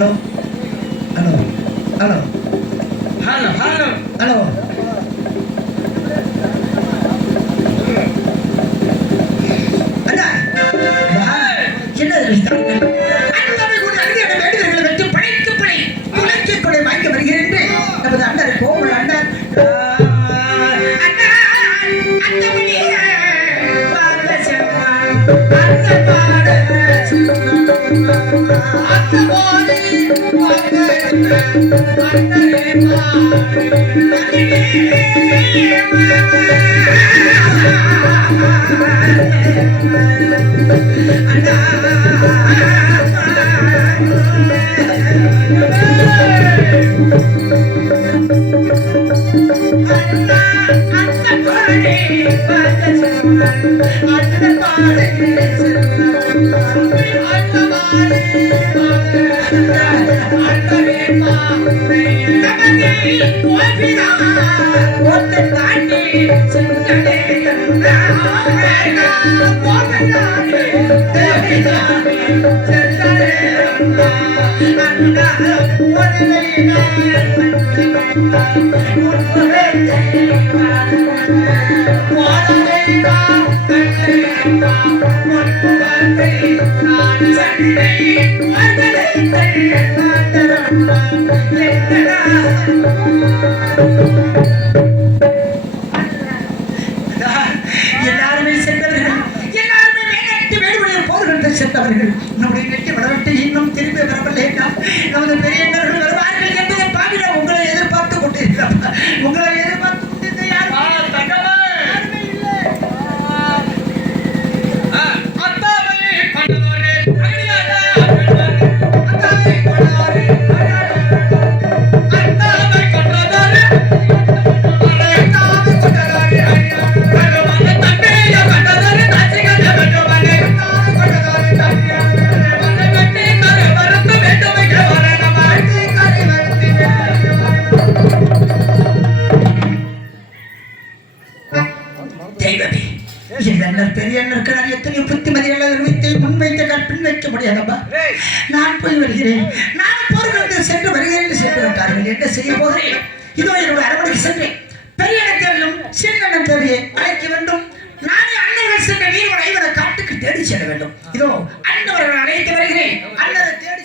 Hello hello hello hello hello hello அண்ணா என்ன நமது அண்ணன் கோவில் அண்ணன் எல்லாருமே சென்றவர்கள், எல்லாருமே வேடுபடியில் போர்கள் சென்றவர்கள். நம்முடைய வெற்றி வளர்த்து இன்னும் திரும்பி வரவில்லை. நமது பெரியவர்கள் வருவார்கள் என்பதை பாவிட உங்களை எதிர்பார்த்து கொண்டிருக்கிறார். உங்களை எதிர்பார்த்து கொண்டிருந்த யாருமே இல்லை. பெரியண்ணருக்கு நான் எத்தனையோ புத்திமதிகளை முன்வைத்த கற்பின் வைக்க முடியாதப்பா. நான் போய் வருகிறேன், நான் போர்களுக்கு சென்று வருகிறேன் சென்று விட்டார்கள். என்ன செய்ய போகிறேன்? இதோ என்னுடைய அரண்மனைக்கு சென்றேன். பெரியண்ணன் தேவையும் சின்னண்ணன் தேவையை அழைக்க வேண்டும். நானே அண்ணர்கள் சென்ற வீரர்கள் ஐவரை காட்டுக்கு தேடி செல்ல வேண்டும். இதோ அண்ணவர்கள் அழைத்து வருகிறேன். அண்ணரை தேடி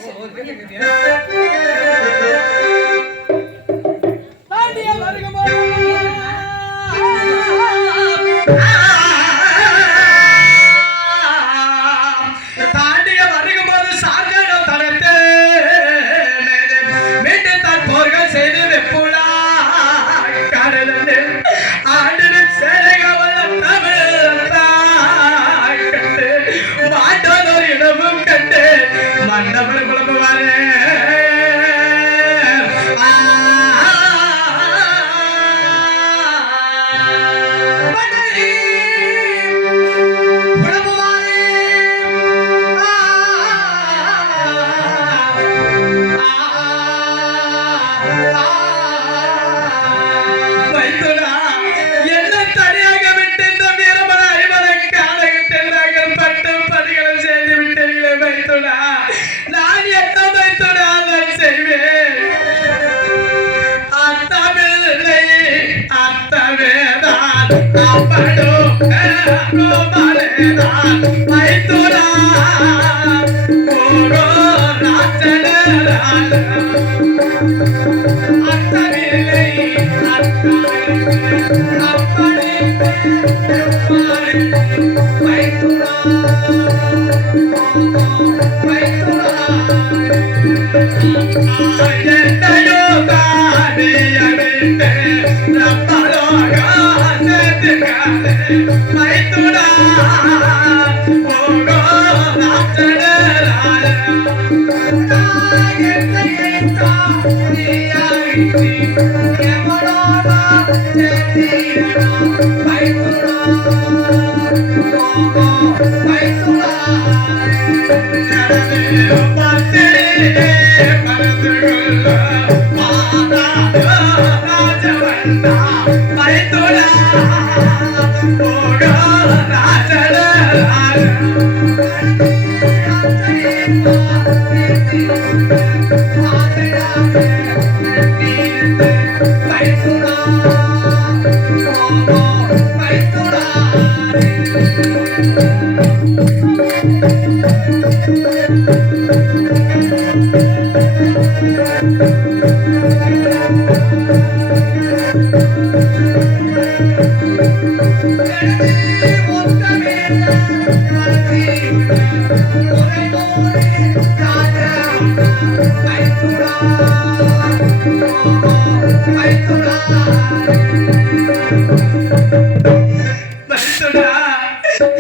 Thank you.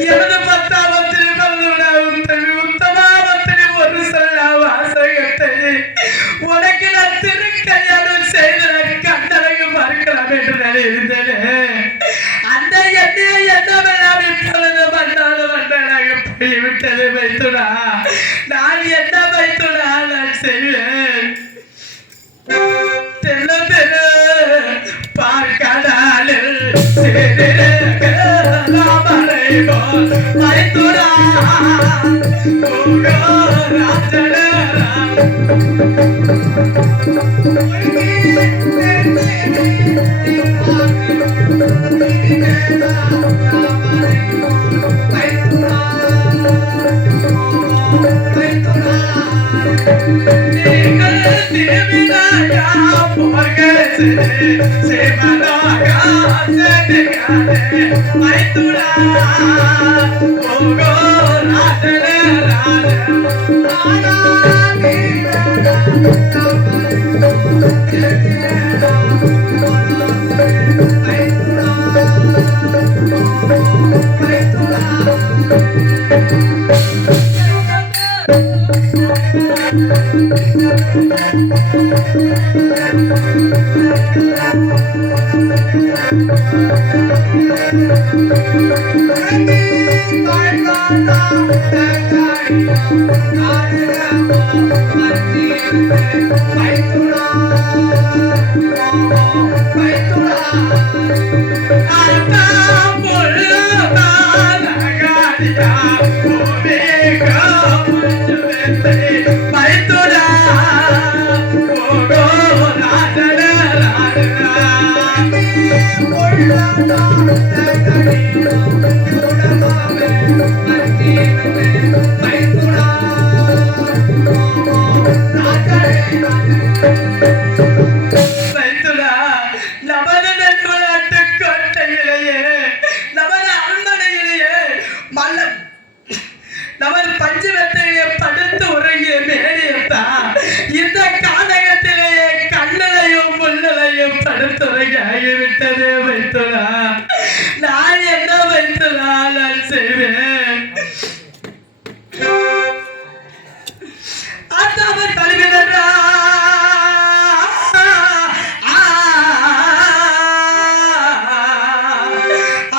எனது பத்தாமத்திரி பல்லுடா உத்தமாமத்திரி ஒரு சொல்ல வாசகத்தை உனக்கு நான் திருக்கையாலும் செய்த கண்டனைக்கு மறுக்கலாம் என்று நான் இருந்தேன். அந்த எண்ணெயை என்னவெல்லாம் இப்பொழுது மண்ணாக போய்விட்டது வைத்துடா. நான் என்ன வைத்துடா நான் செய்வேன். தெரு தெரு பார்க்கடாலில் வைத்துடா நமது பஞ்சவத்தையிலே படுத்து உறங்கிய மேடையத்தான் இந்த கானகத்திலேயே கண்ணலையும் முள்ளலையும் படுத்துறங்கி ஆகிவிட்டது வைத்துலா. நான் என்ன வைத்துலா நான் செய்வேன். அத்தவர் தலைவினரா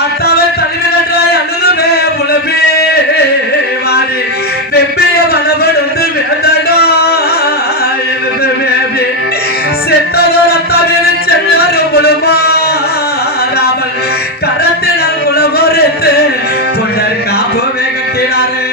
அத்தவர் தலைவினராய் அனுமே புலமே வெப்பிய வளவடந்து வேதடா எனது வேபி செத்ததோரத்தாவின் செல்லாறு முழுமா ராமல் கரத்தினால் குலவரைத்து பொன்னர் காப்போவே கட்டினாரு.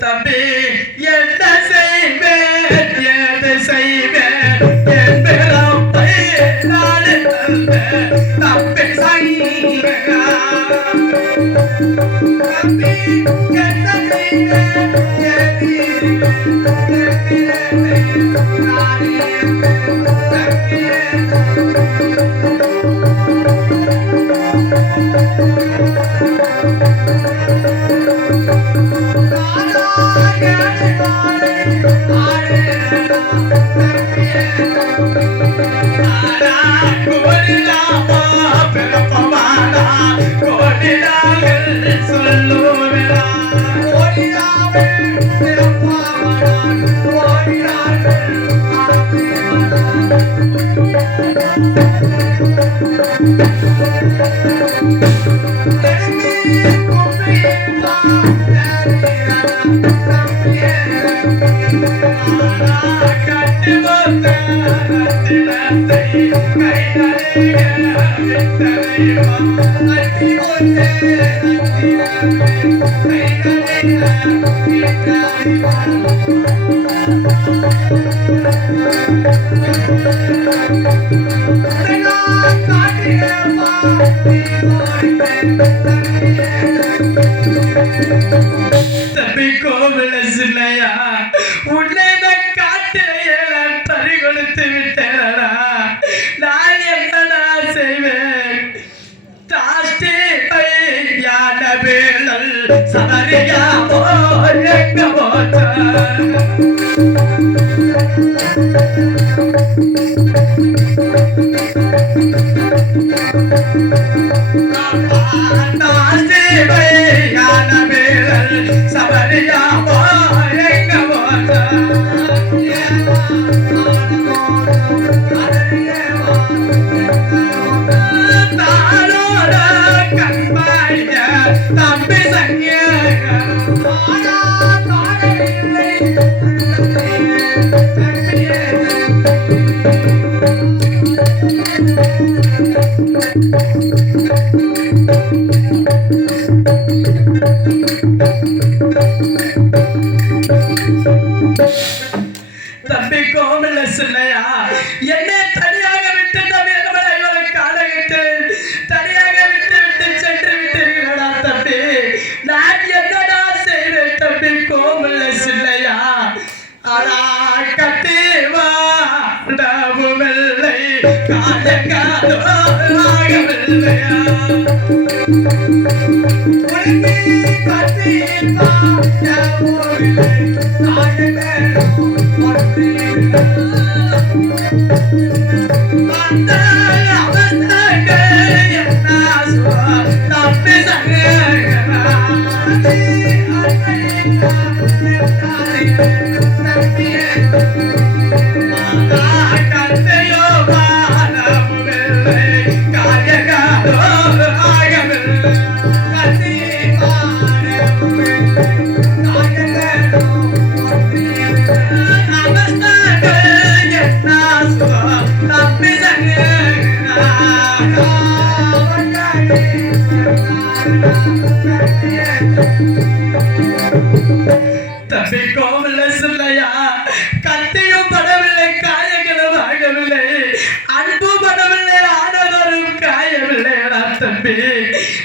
தம்பி என்ன செய்வேன் எது செய்வேன் என்பெல்லாம் நாடு தந்த தம்பி சங்கா தம்பி என்ன செய்வேன் சொல்லுவேன் தம்பி கோவில சின்னையா உன்னை காட்டில பறி கொடுத்து விட்டேனா நான் என்னடா செய்வேன் தாஷ்டி யான வேளல் சமரியா எங்க போச்ச தம்பி கோவில சின்னையா என்னை தனியாக விட்டு இவரை காலகிட்டு தனியாக விட்டு சென்று விட்டீர்களா தம்பி நான் என்னடா செய்வேன் தம்பி கோவில சின்னையா ஆனா கட்டிவா டபுமில்லை காலகாலமாகவில்லையா தம்பி கோவில சின்னையா கத்தியும் படவில்லை காயங்களும் ஆகவில்லை அன்பு படவில்லை ஆனவரும் காயவில்லைடா தம்பி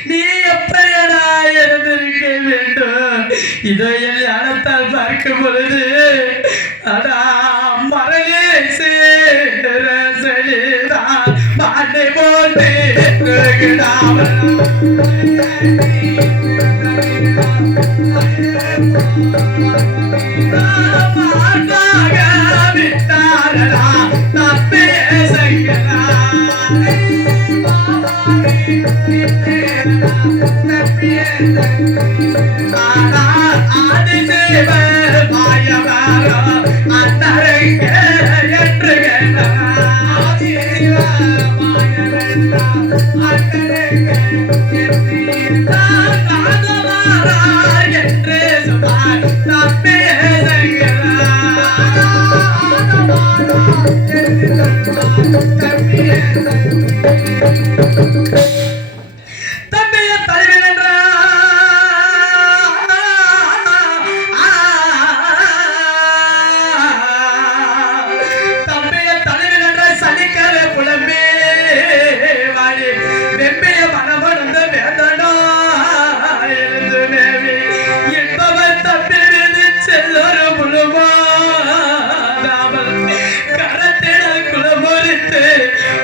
நீ எப்படியடா இருந்திருக்க வேண்டும் இதோ என் ஞானத்தால் பார்க்கும் பொழுது அடா மரலே சேர செழிதான் பாண்டை போட்டு விட்டாரா தப்பே செய்யலா ஆதி சேவர் மாயவாரோ அந்தரங்க என்று என்று சொன்னார் தப்பே தம்பிய தலைவன் தம்பிய தலைவன் என்ற சனிக்கவே புலம்பே வாழி வெம்பிய மனமணந்த வேதனா எழுந்து நேவி என்பவன் தம்பி மீது செல்லொரு புலுமா கரத்திட குலமுறித்து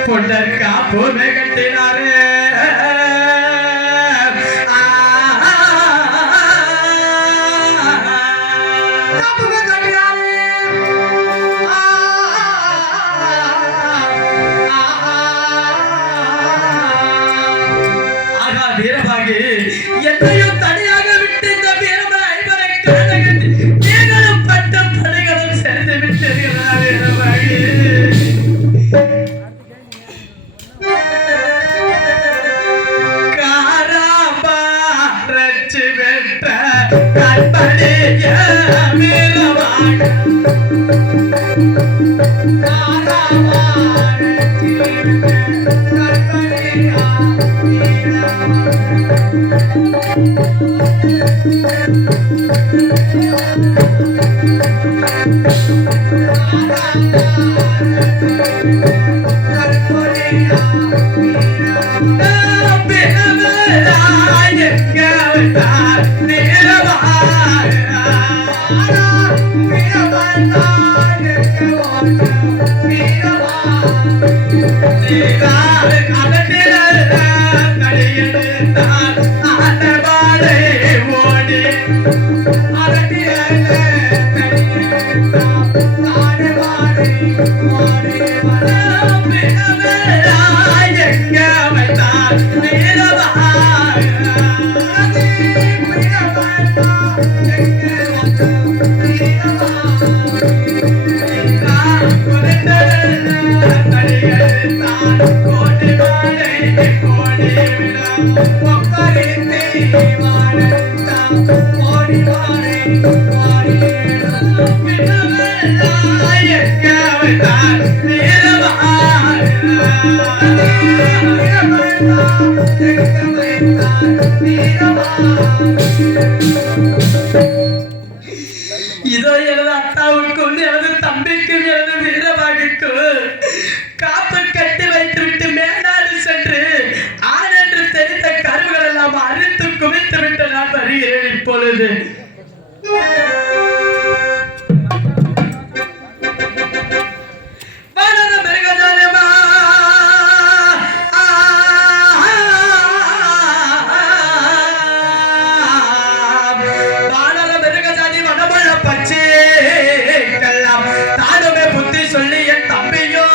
பொன்னர் காப்புமே கட்டினாரே வீரபாகி என்னையும் தனியாக விட்டு இந்த வீரமனை ஐவரை காணகட்டி நீங்களும் பட்ட படைகளும் சேர்ந்து விட்டீர்களா வீரபாகி காராம்பா ரச்சு வெட்ட கற்பனைய வீரமா இதோ எனது அத்தாவுக்கும் எனது தம்பிக்கும் எனது வீரபாகுக்கும் காப்பு கட்டி வைத்துவிட்டு மேலாடு சென்று ஆண் என்று தெரிந்த கருவுகள் எல்லாம் அறுத்து குவித்து விட்டு நான் வருகிறேன் இப்பொழுது. சொல்லி என் தம்பியோ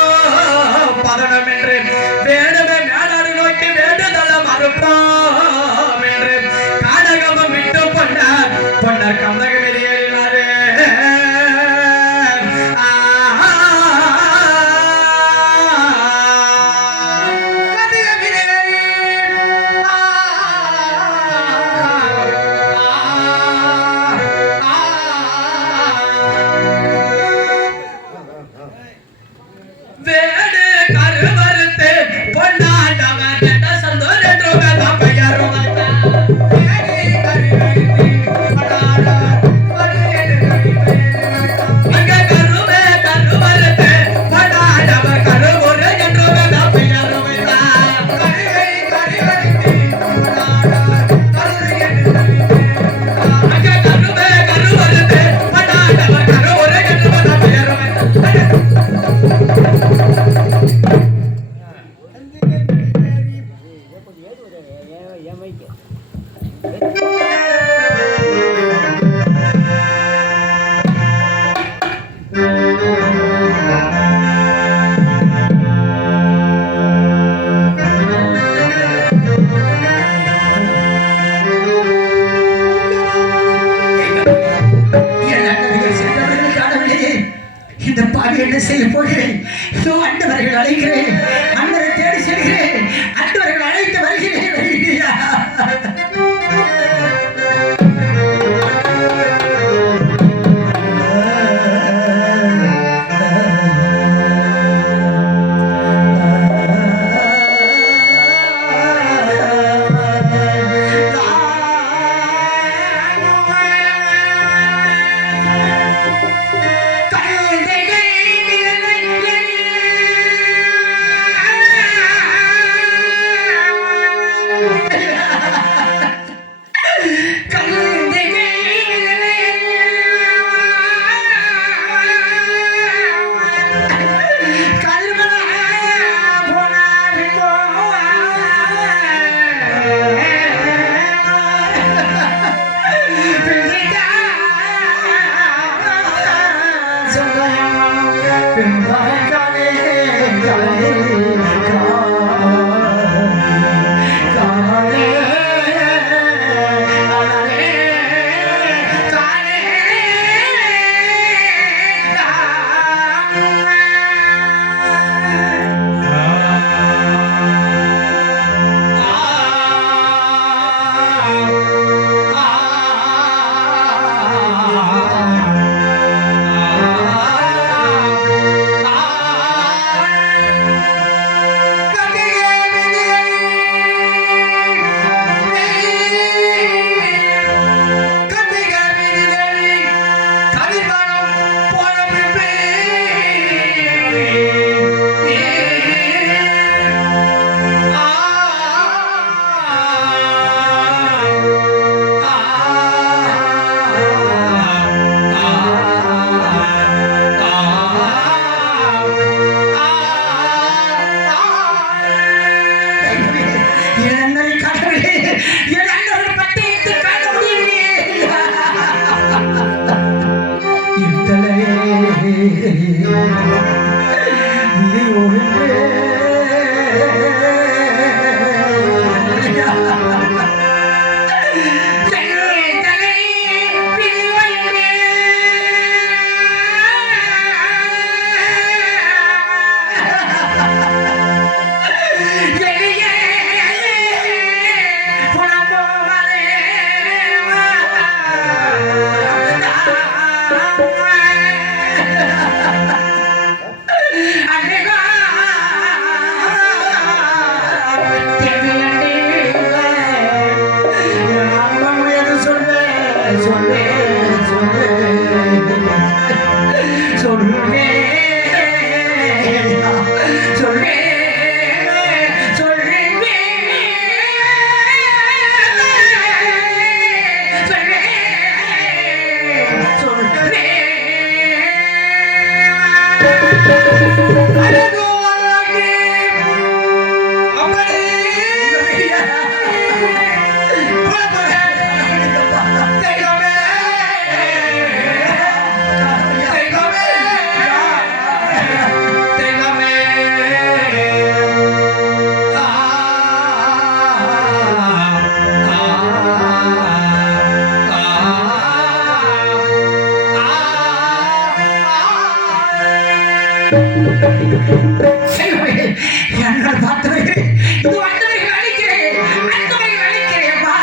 பார்த்து வருகிறேன். இது வந்தவர்கள் அழைக்கிறேன், வந்தவர்கள் அழைக்கிறேன். அப்பா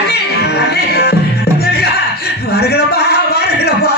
அண்ணே அண்ணே வருகிறப்பா வருகிறப்பா.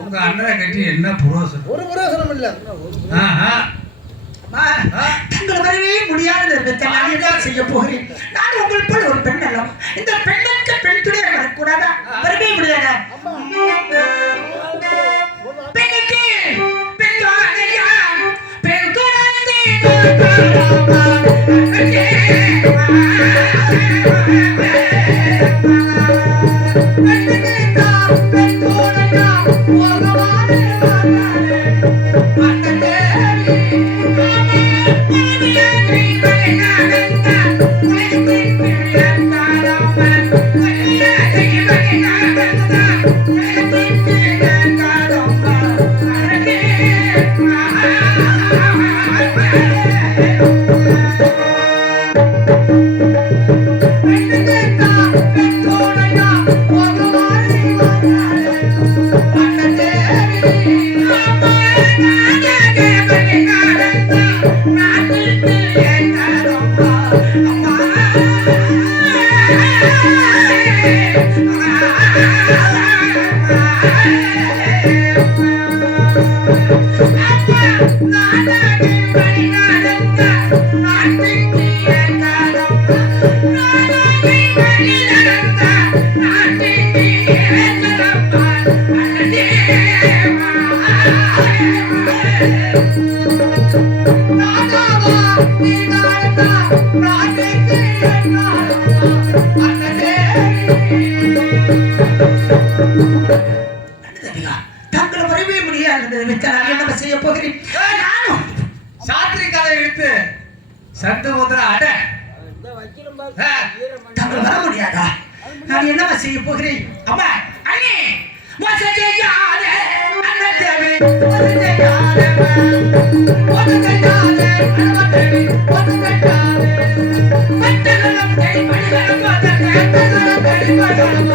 உங்க அண்ணனை கட்டி என்ன புரோசனம்? ஒரு புரோசனம் இல்ல. தங்களை வரவே முடியாத நான் என்ன செய்ய போகிறேன்? நான் உங்கள் போல் ஒரு பெண் அல்லவா? இந்த பெண்ணுக்கு பெண் துணையாக வரக்கூடாதா? வரவே முடியாதா? பெண்ணுக்கு பெண் துணையா பெண் குழந்தை தங்களை வரவே முடியாது. என்ன செய்ய போகிறேன்? நானும் சாத்திரி கதை இழுத்து சத்து முதல அட தங்களை வர முடியாதா? நான் என்னவா செய்ய போகிறேன்? அம்மா அண்ணே மோசம் செய்யாதே அண்ணா தேவி மோசம் செய்யாதே மோசம் செய்யாதே அண்ணா தேவி மோசம் செய்யாதே பட்டகளம் தேடி பணிகளும் பார்த்தே பட்டகளம் தேடி பணிகளும்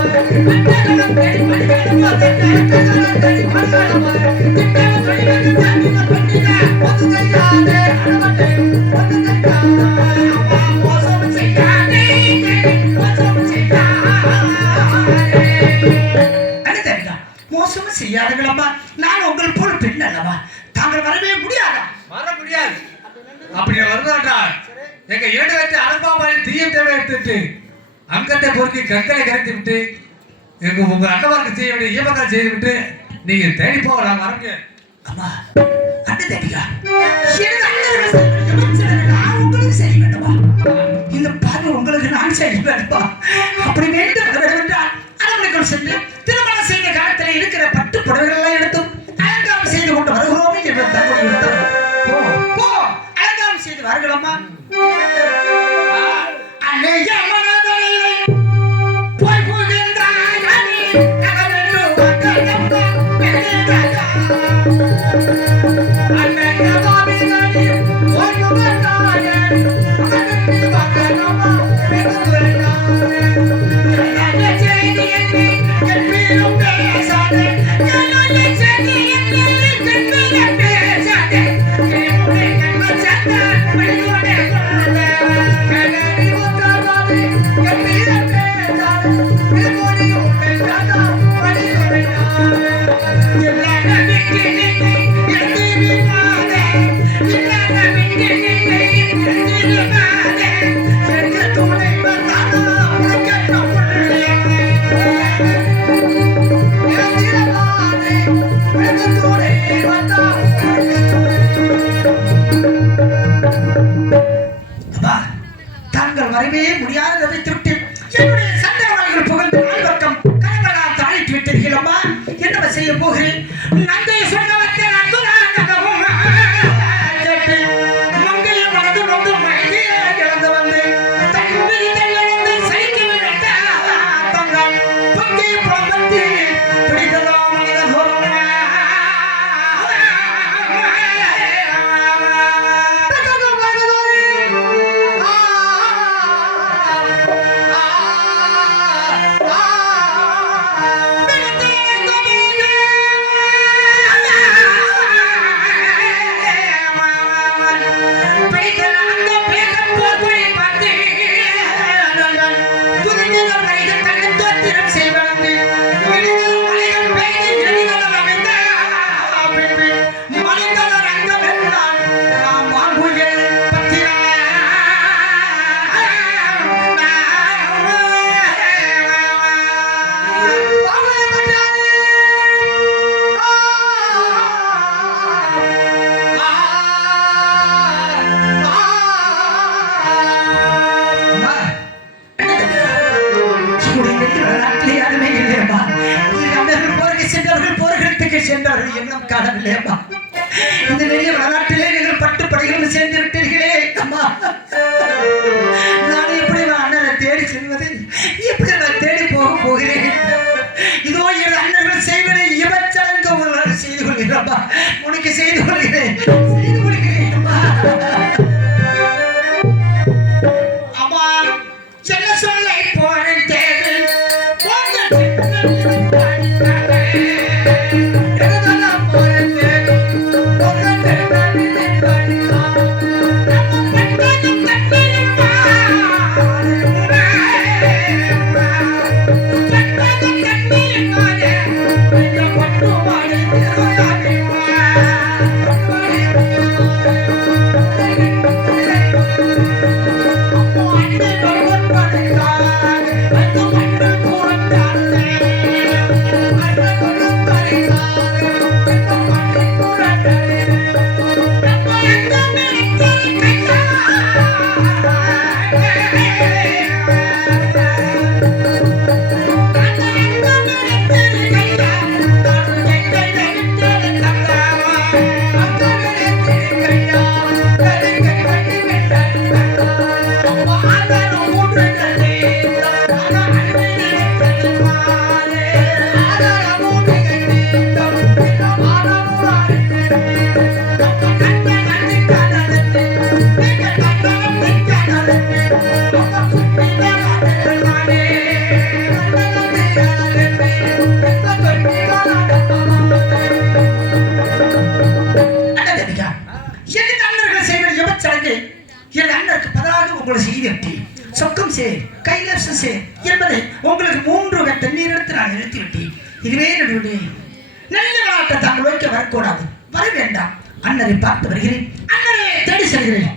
பட்டகளம் தேடி பணிகளும் பார்த்தே பட்டகளம் தேடி பணிகளும் திட்டவ தொழிலுக்கு தாண்டின பண்டிக மோசம் செய்யாதே அண்ணா தேவி மோசம் செய்யாதே அம்மா மோசம் செய்யாதே மோசம் மோசம் செய்யாதீங்களம்மா. நான் உங்கள் போல் பெண் அல்லவா? தாங்கள் வரவே முடியாதா? வர முடியாது. அப்படி வருவாண்டா எங்க ஏடு வச்சு அரபாபாய் தீயம் தேவை எடுத்துட்டு அங்கத்தை பொறுக்கி கற்களை கரைத்து விட்டு எங்க உங்க அண்ணவாருக்கு செய்ய வேண்டிய ஈமக்கால் செய்து விட்டு நீங்க தேடி போகலாம். வரங்க அம்மா அண்ணன் தேவிகா நான் உங்களுக்கு செய்ய வேண்டுமா? இந்த பார்வை உங்களுக்கு நான் செய்ய வேண்டுமா? அப்படி வேண்டும் என்றால் அரவணைக்குள் சென்று திருமணம் செய்த காலத்தில் இருக்கிற பட்டு புடவைகள் எல்லாம் எடுத்தும் அம்மா அநேக மனதலையிலே போய் புகின்றாய் அணி நகரென்று வந்ததம்மா பெருந்ததா அநேக பாவிகளே போய் புகின்றாய் அணி நகரென்று வந்ததம்மா பெருந்ததா நல்ல செய்தி என்னை கண்மீரும் பேசாதே நல்ல செய்தி என்னை கண்மீரும் பேசாதே கேமுனை கண்ம சத்தா பணியோடே போதே கனரி முத்தமாதே கண்மீரும் பேசாதே விரும்புனி உன்னை சத்தா பணியோடே எல்லான விட்டு நின்னை எழுதி விடாதே எல்லான விட்டு நின்னை எழுதி விடாதே செங்க துணை வந்தாதோ உனக்கு புள்ளியே அப்பா, தாங்கள் வரவே முடியாத வைத்துவிட்டு என்னுடைய சந்தேகங்கள் புகழ்ந்து ஆழ்வக்கம் கரங்களால் தாழிட்டு விட்டீர்கள் அம்மா. என்ன செய்ய போகிறேன்? நந்தை சொன்னவற்றை நம்புகிறாகவும் கேட்டு மங்கைய மனது நொந்து மழையே இழந்து வந்து தம்பி இழந்து சைக்கு விழுந்த தங்கள் பங்கை புறம்பத்தி பிடித்ததோ மனித சென்றவர்கள் எண்ணம் காணவில்லையம்மா. இந்த நிறைய வரலாற்றிலே நீங்கள் பட்டுப்படைகளும் சேர்ந்து விட்டீர்களே அம்மா. நான் எப்படி அண்ணனை தேடி செல்வது? எப்படி நான் தேடி போகிறேன்? இதோ என் அண்ணர்கள் செய்வதை இவச்சடங்கு உங்களால் செய்து கொள்கிறேன் அம்மா. உனக்கு செய்து கொள்கிறேன் அம்மா. அம்மா செல்ல சொல்லை போறேன் தேவை சொக்கம் சேர் கைலாசம் சேர் என்பதை உங்களுக்கு 3 கட்ட நீர் எடுத்து நான் நிறுத்திவிட்டேன். இதுவே என்னுடைய நல்ல விளையாட்டை தாங்கள் நோக்கி வரக்கூடாது, வர வேண்டாம். அண்ணரை பார்த்து வருகிறேன், அண்ணரை தேடி செல்கிறேன்.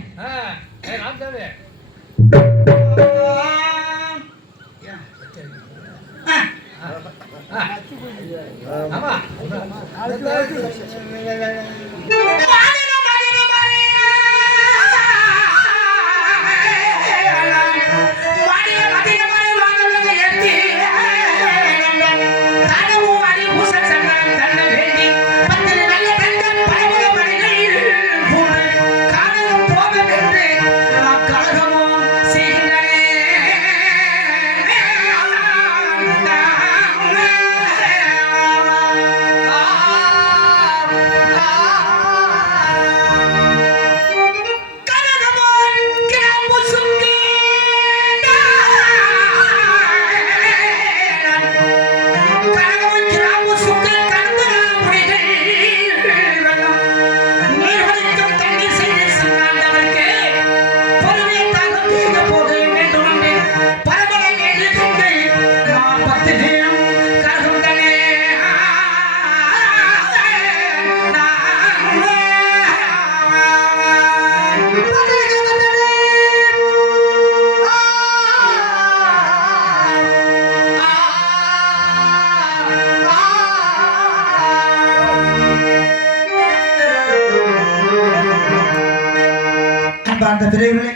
அன்பார்ந்த பெரியவர்களே,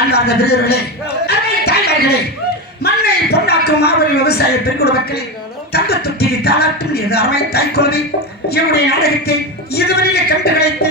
அன்பார்ந்த பெரியவர்களே, அன்னை தாய்மார்களே, மண்ணை பொன்னாக்கும் மாபெரும் விவசாய பெருங்குட மக்களே, தங்க தொட்டில் தாளாட்டும் எது அருமை தாய்க்குழந்தை, என்னுடைய நாடகத்தை இதுவரையிலே கண்டு கிடைத்து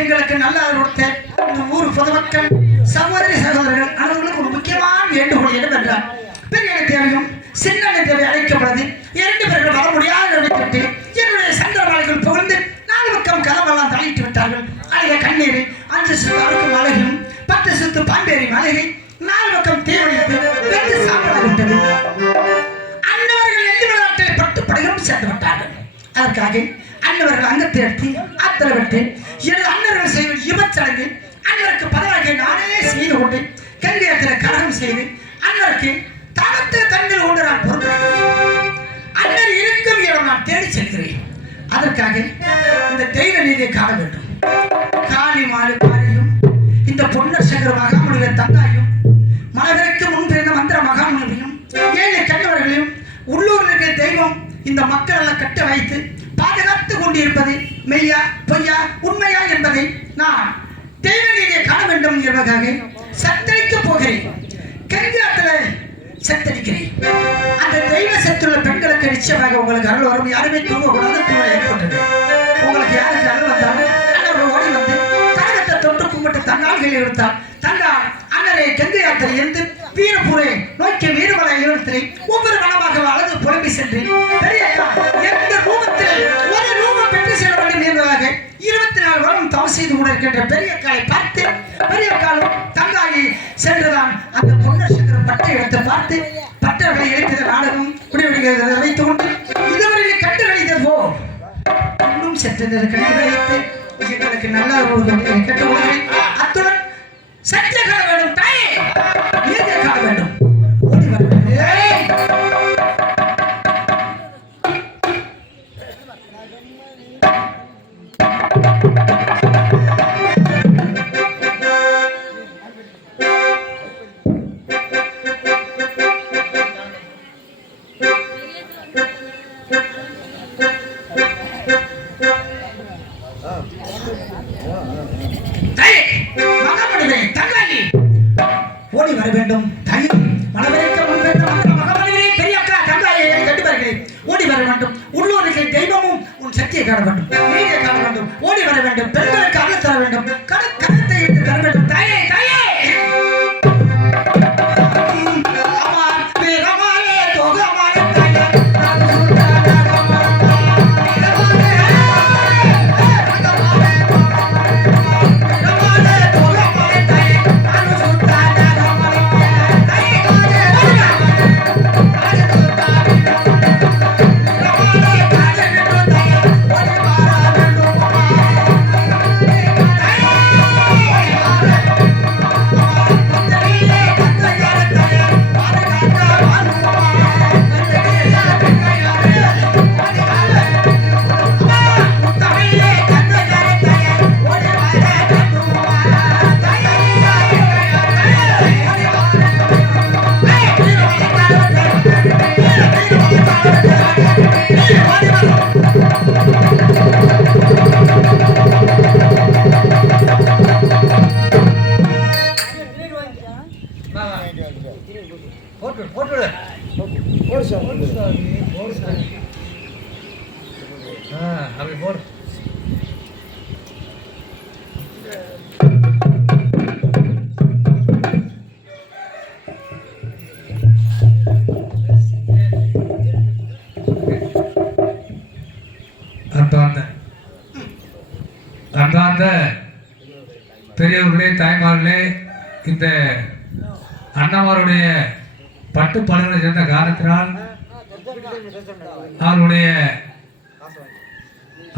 எங்களுக்கு நல்ல கொடுத்த இந்த ஊர் பொதுமக்கள் சகோதரி சகோதரர்கள் அவர்களுக்கு ஒரு முக்கியமான வேண்டுகோள் என்னவென்றால், பெரிய தேவையும் சின்ன தேவை அழைக்கப்படுது 2 பேர்கள் வர முடியாத நினைத்துவிட்டு என்னுடைய சந்திரமாளிகள் புகழ்ந்து 4 பக்கம் கதவெல்லாம் தாளிட்டு விட்டார்கள். அழக கண்ணீர் 5 சுத்து அறுக்கும் அழகும் 10 சுத்து பாம்பேரி மலையை 4 பக்கம் தீவழித்து வெந்து சாப்பிடவிட்டது. அன்னவர்கள் எந்த விளையாட்டில் பட்டு படைகளும் சேர்ந்து விட்டார்கள். அதற்காக அன்னவர்கள் அங்கத்தை எடுத்து ஆத்திரவிட்டு எனது அன்னர்கள் செய்யும் இவச்சடங்கு அன்னருக்கு பதவியை நானே செய்து கொண்டு கங்கையத்தில் கலகம் செய்து அன்னருக்கு தகத்த கண்ணில் கொண்டு நான் பொறுப்படுகிறேன். அன்னர் இருக்கும் இடம் நான் தேடி செல்கிறேன். அதற்காக இந்த தெய்வ நீதியை காண வேண்டும். காளி மாடு காளியும் இந்த பொன்னர் சங்கர மகாமுனிவர் தங்காயும் மலருக்கு முன்பிருந்த மந்திர மகாமுனிவையும் 7 கண்டவர்களையும் உள்ளூர் இருக்கிற தெய்வம் இந்த மக்கள் எல்லாம் கட்ட வைத்து பாதுகாத்து கொண்டிருப்பது மெய்யா பொய்யா உண்மையா என்பதை நான் தெய்வ நீதியை காண வேண்டும் என்பதற்காக சத்தளிக்க போகிறேன். கங்காத்துல சத்தளிக்கிறேன். அந்த தெய்வ சத்துள்ள பெண்களுக்கு நிச்சயமாக உங்களுக்கு அருள் வரும். யாருமே தூங்கக்கூடாது. தூங்க ஏற்பட்டது. உங்களுக்கு யாருக்கு அருள் வந்தாலும் அண்ணன் ஓடி வந்து கழகத்தை தொட்டு கும்பிட்டு தங்கால்களை எடுத்தார். தங்கால் அண்ணரை கங்கை யாத்திரை இருந்து வீரபூரை நோக்கி வீரமலை இடத்திலே ஒவ்வொரு வனமாக அழகு புலம்பி சென்று பெரியக்கா எந்த ரூபத்தில் ஒரு ரூபம் பெற்று செல்ல வேண்டும் என்பதாக 24 வருடம் தவம் செய்து கொண்டிருக்கின்ற பெரியக்காலை பார்த்து பெரியக்காலும் தங்காயை சென்றுதான் அந்த பொன்னர் சக்கர பட்டை எடுத்து பார்த்து பட்டர்களை எழுப்பிய நாடகம் குடிவிடுகிறது வைத்துக் கொண்டு இதுவரையில் கண்டு கழித்தது போ இன்னும் சென்று கண்டு கழித்து எங்களுக்கு நல்ல ஒரு கட்டுக்கொள்கிறேன். அத்துடன் சத்திய காண வேண்டும். தாயே நீதியை காண வேண்டும். ஓடி வர வேண்டும். ஓடி வர வேண்டும். உள்ளூருக்கு தெய்வமும் உன் சக்தியை காண வேண்டும். நீதியை காண வேண்டும். ஓடி வர வேண்டும். பெண்களுக்கு அருள் தர வேண்டும். கருத்தை இட்டு தர வேண்டும். தாயே தாயே அன்பார்ந்த பெரியவர்களே தாய்மார்களே, இந்த அண்ணாமாருடைய பட்டு பலர்களை சேர்ந்த காரணத்தினால் அவருடைய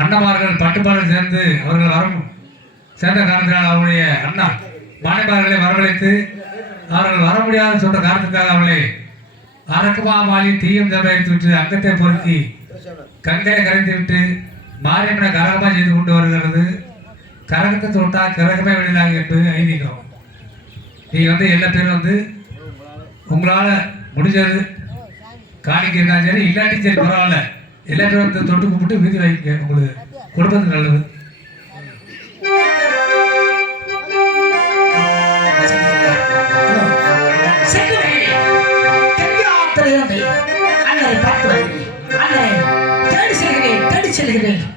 அண்ணமார்கள் பட்டுப்பாளர் சேர்ந்து அவர்கள் வரும் சேர்ந்த காரணத்தினால் அவருடைய அண்ணா மாணவர்களை வரவழைத்து அவர்கள் வர முடியாது சொன்ன காரணத்துக்காக அவர்களை அரக்குமா மாலி தீயம் ஜபைத்து விட்டு அங்கத்தை பொறுக்கி கங்கையை கரைந்து விட்டு மாரியம்மனை கரகமாக செய்து கொண்டு வருகிறது. கரகத்தை தொட்டா கரகமே வெளியிலாக என்பது ஐதீகம். நீங்க எல்லா பேரும் உங்களால முடிஞ்சது காணிக்க இருந்தாலும் சரி இல்லாட்டி சரி பரவாயில்ல, எல்லா பேரும் தொட்டு கும்பிட்டு வீதி வாங்கிக்க, உங்களுக்கு குடும்பத்துக்கு நல்லது. வருகிறேன்.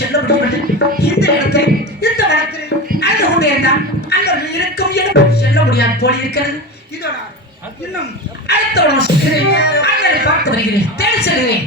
செல்ல முடியவில்லை. இந்த இடத்தை இந்த வனத்தில் அழுது கொண்டே இருந்தான். அன்பர்கள் இருக்கும் இடம் செல்ல முடியாது போல இருக்கிறது. இதோட இன்னும் அடுத்த உணவு செல்கிறேன். அண்ணனை பார்த்து வருகிறேன். தேடி செல்கிறேன்.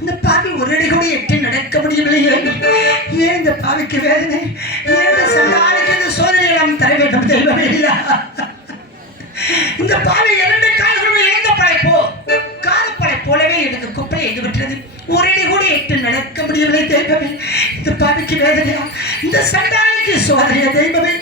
இந்த பாவி ஒரு அடி கூட எட்டி நடக்க முடியவில்லையே. ஏன் இந்த பாவிக்கு வேதனை? ஏன் இந்த சண்டாளிக்கு இந்த சோதனை நாம் தர வேண்டும் தெய்வமே இல்ல. இந்த பாவி 2 கால்களும் இழந்த படைப்போ காலப்படை போலவே எனக்கு குப்பை எங்கு விட்டது. ஒரு அடி கூட எட்டி நடக்க முடியவில்லை தெய்வமே. இந்த பாவிக்கு வேதனையா? இந்த சண்டாளிக்கு சோதனையா தெய்வமே?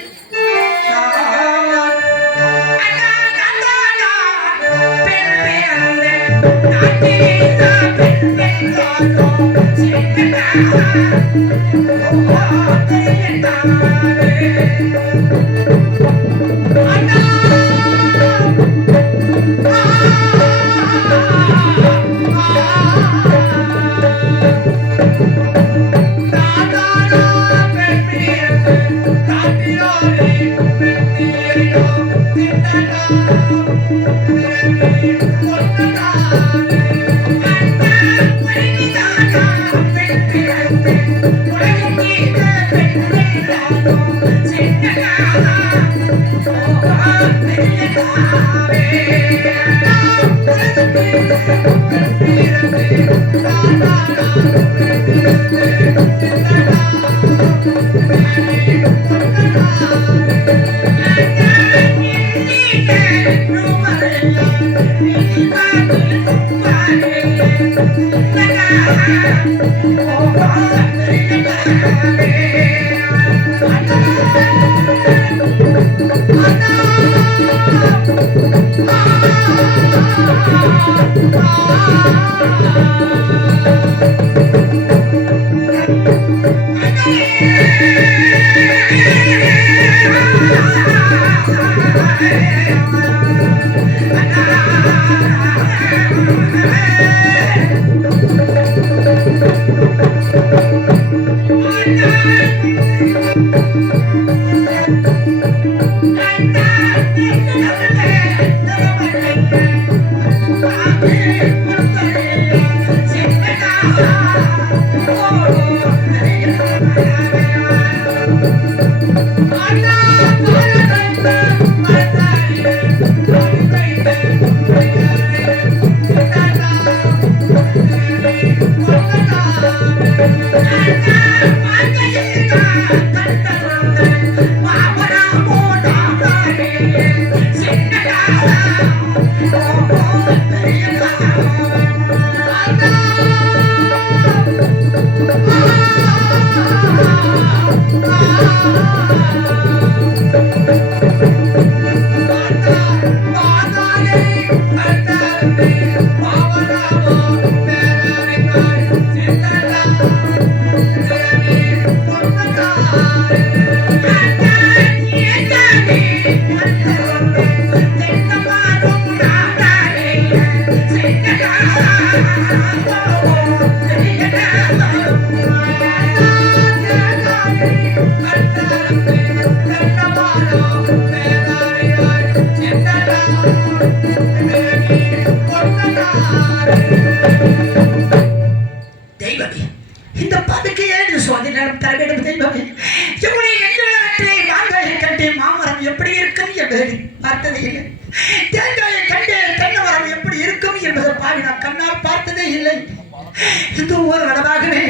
இந்த ஊர் வடமாகவே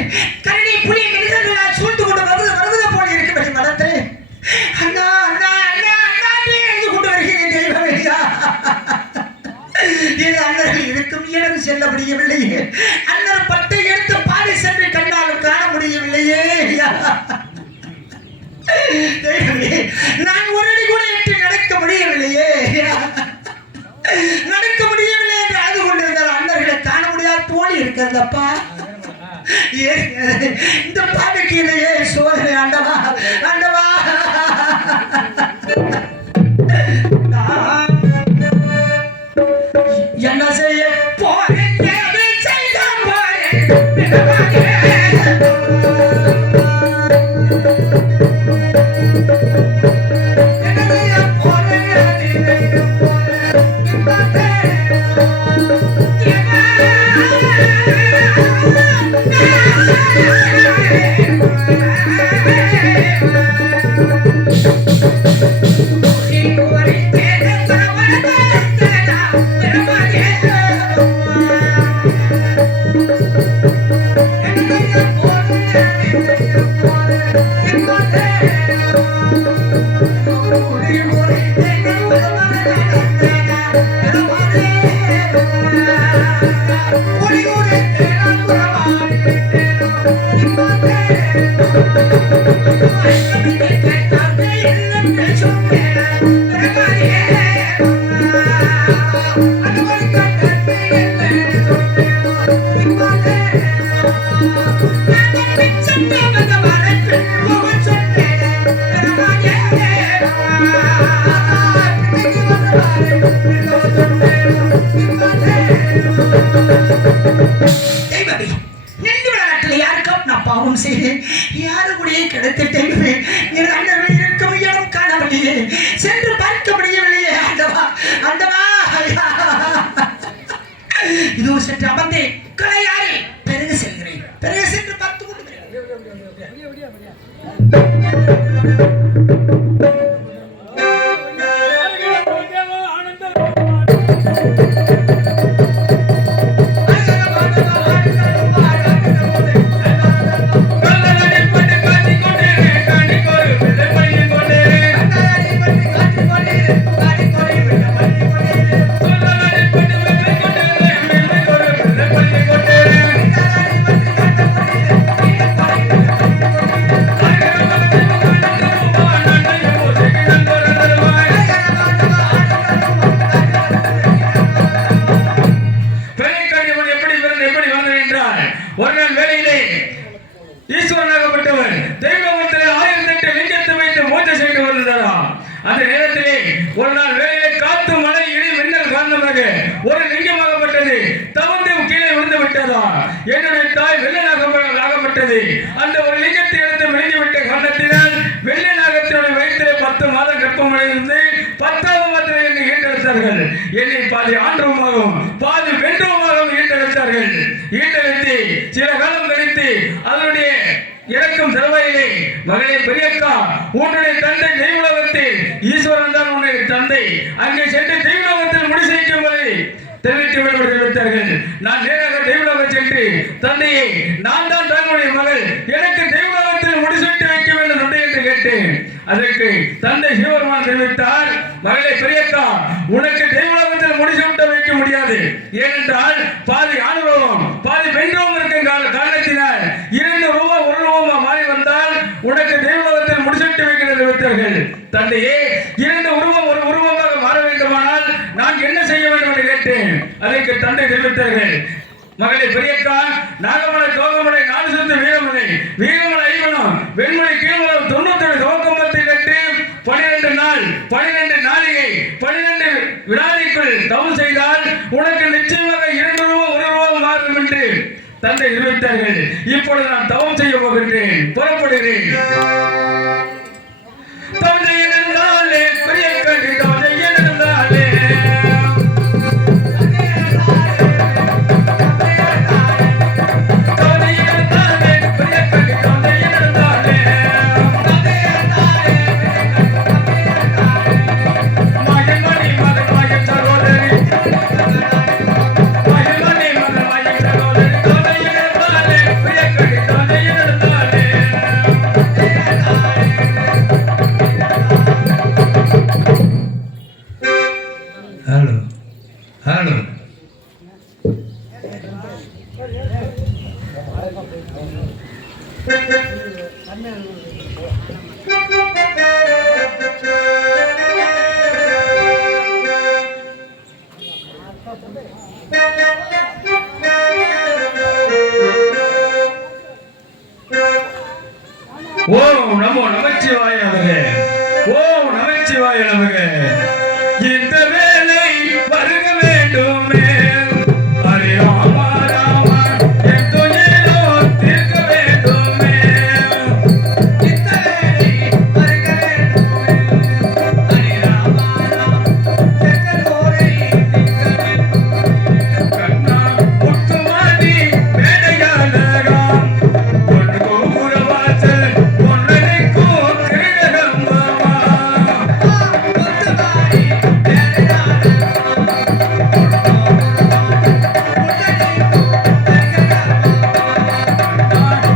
கரடி புலி மிருகங்களால் சூழ்ந்து கொண்டு வருவது போல இருக்க வேண்டும். தெய்வமே, நான் ஒரு அடி கூட எட்டி நடக்க முடியவில்லையே. நடக்க முடியவில்லை என்று அழுது கொண்டிருந்தால் அண்ணர்களை காண முடியாத தோழி இருக்கிறதப்பா. இந்த பாவிக்கு இதையே சோதனை. ஆண்டவா, ஆண்டவா, என்ன செய்ய போறேன், எதை செய்ய போறேன். பாவம் செய்தேன், யாரு கூடயே கிடைத்திட்டேன். என் அண்ணன் இருக்க முடியாமல் காணவில்லையே, சென்று பார்க்க முடியவில்லையே. ஆண்டவா, ஆண்டவா, இதோ சென்று அமர்ந்தேன். கலையாரி பிறகு செல்கிறேன், பிறகு சென்று பார்த்து கொண்டு ஒரு நாள் வேலையிலே காத்து மழை இடி மின்னல் காரணமாக ஒரு லிங்கமாகப்பட்டது தவந்து கீழே விழுந்து விட்டதா. என்னுடைய தாய் வெள்ளனாகப்பட்டது. அந்த ஒரு லிங்கத்தை எடுத்து விழுந்து விட்ட காரணத்தினால் வெள்ளை நாகத்தினுடைய வயிற்றிலே 10 மாதம் கர்ப்பமடைந்து 10வது மாதத்தில் என்னை ஈண்டெடுத்தார்கள். என்னை பாதி ஆண்டவமாகவும் பாதி வென்றவமாகவும் ஈண்டெடுத்தார்கள். ஈண்டெடுத்து சில காலம் கழித்து அதனுடைய இறக்கும் தருவாயிலே, மகளே பெரியக்கா, உன்னுடைய தந்தை தெய்வலோகத்தில் ஈஸ்வரன் தான் உன்னுடைய தந்தை, அங்கே சென்று தெய்வலோகத்தில் முடிசெய்யும்படி தெரிவித்தார்கள். நான் நேராக தெய்வலோகம் சென்று தந்தையை, நான் தான் தங்களுடைய மகள், எனக்கு தெய்வலோகத்தில் முடிசூட்டி வைக்க வேண்டும் என்று கேட்டேன். அதற்கு தந்தை சிவபெருமான் தெரிவித்தார், மகளே பெரியக்கா, உனக்கு தெய்வலோகத்தில் முடிசூட்ட வைக்க முடியாது. ஏனென்றால் பாதி ஆணுருவம் பாதி பெண்ணுருவம் இருக்கும் காரணத்தினால் 2 ரூபம் 1 ரூபமா மாறி வந்தால் உனக்கு தெய்வலோகத்தில் முடிசூட்டி வைக்க தெரிவித்தார்கள். தந்தையே, 2 உருவம் 1 உருவமாக மாற வேண்டுமானால் நான் என்ன செய்ய வேண்டும் என்று கேட்டேன். அதற்கு தந்தை தெரிவித்தார்கள், மகளே பெரியக்கா, நாகமலை தோகமலை 4 சுத்து வீரமலை வீரமலை ஐவனம் வெண்மலை கீழ்மலம் 97 தோக்கம்பத்தை கட்டி 12 நாள் 12 நாளிகை 12 வினாடிக்குள் தவம் செய்தால் உனக்கு நிச்சயமாக 2 ரூபம் 1 ரூபம் மாறும் என்று தந்தை தெரிவித்தார்கள். இப்பொழுது நான் தவம் செய்ய போகின்றேன், புறப்படுகிறேன். தவம் செய்ய இருந்தாலே பெரிய கண்டி தவம் செய்ய இருந்தாலே Yeah. சிவாய நமக. இந்த வேலை வருக வேண்டுமே. ஹரி ராம ராம என் துயரோ தீர்க்க வேண்டுமே. இந்த வேலை வருக வேண்டுமே. ஹரி ராம ராம எங்கள் கோரை தீர்க்க வேண்டுமே. கண்ணா முத்துமாடி மேடையாளராம் பொன் கோபுர வாசல் பொன்னனைக்கோ கிரீடம் மாமா. முத்துமாரி மேடையாளராம்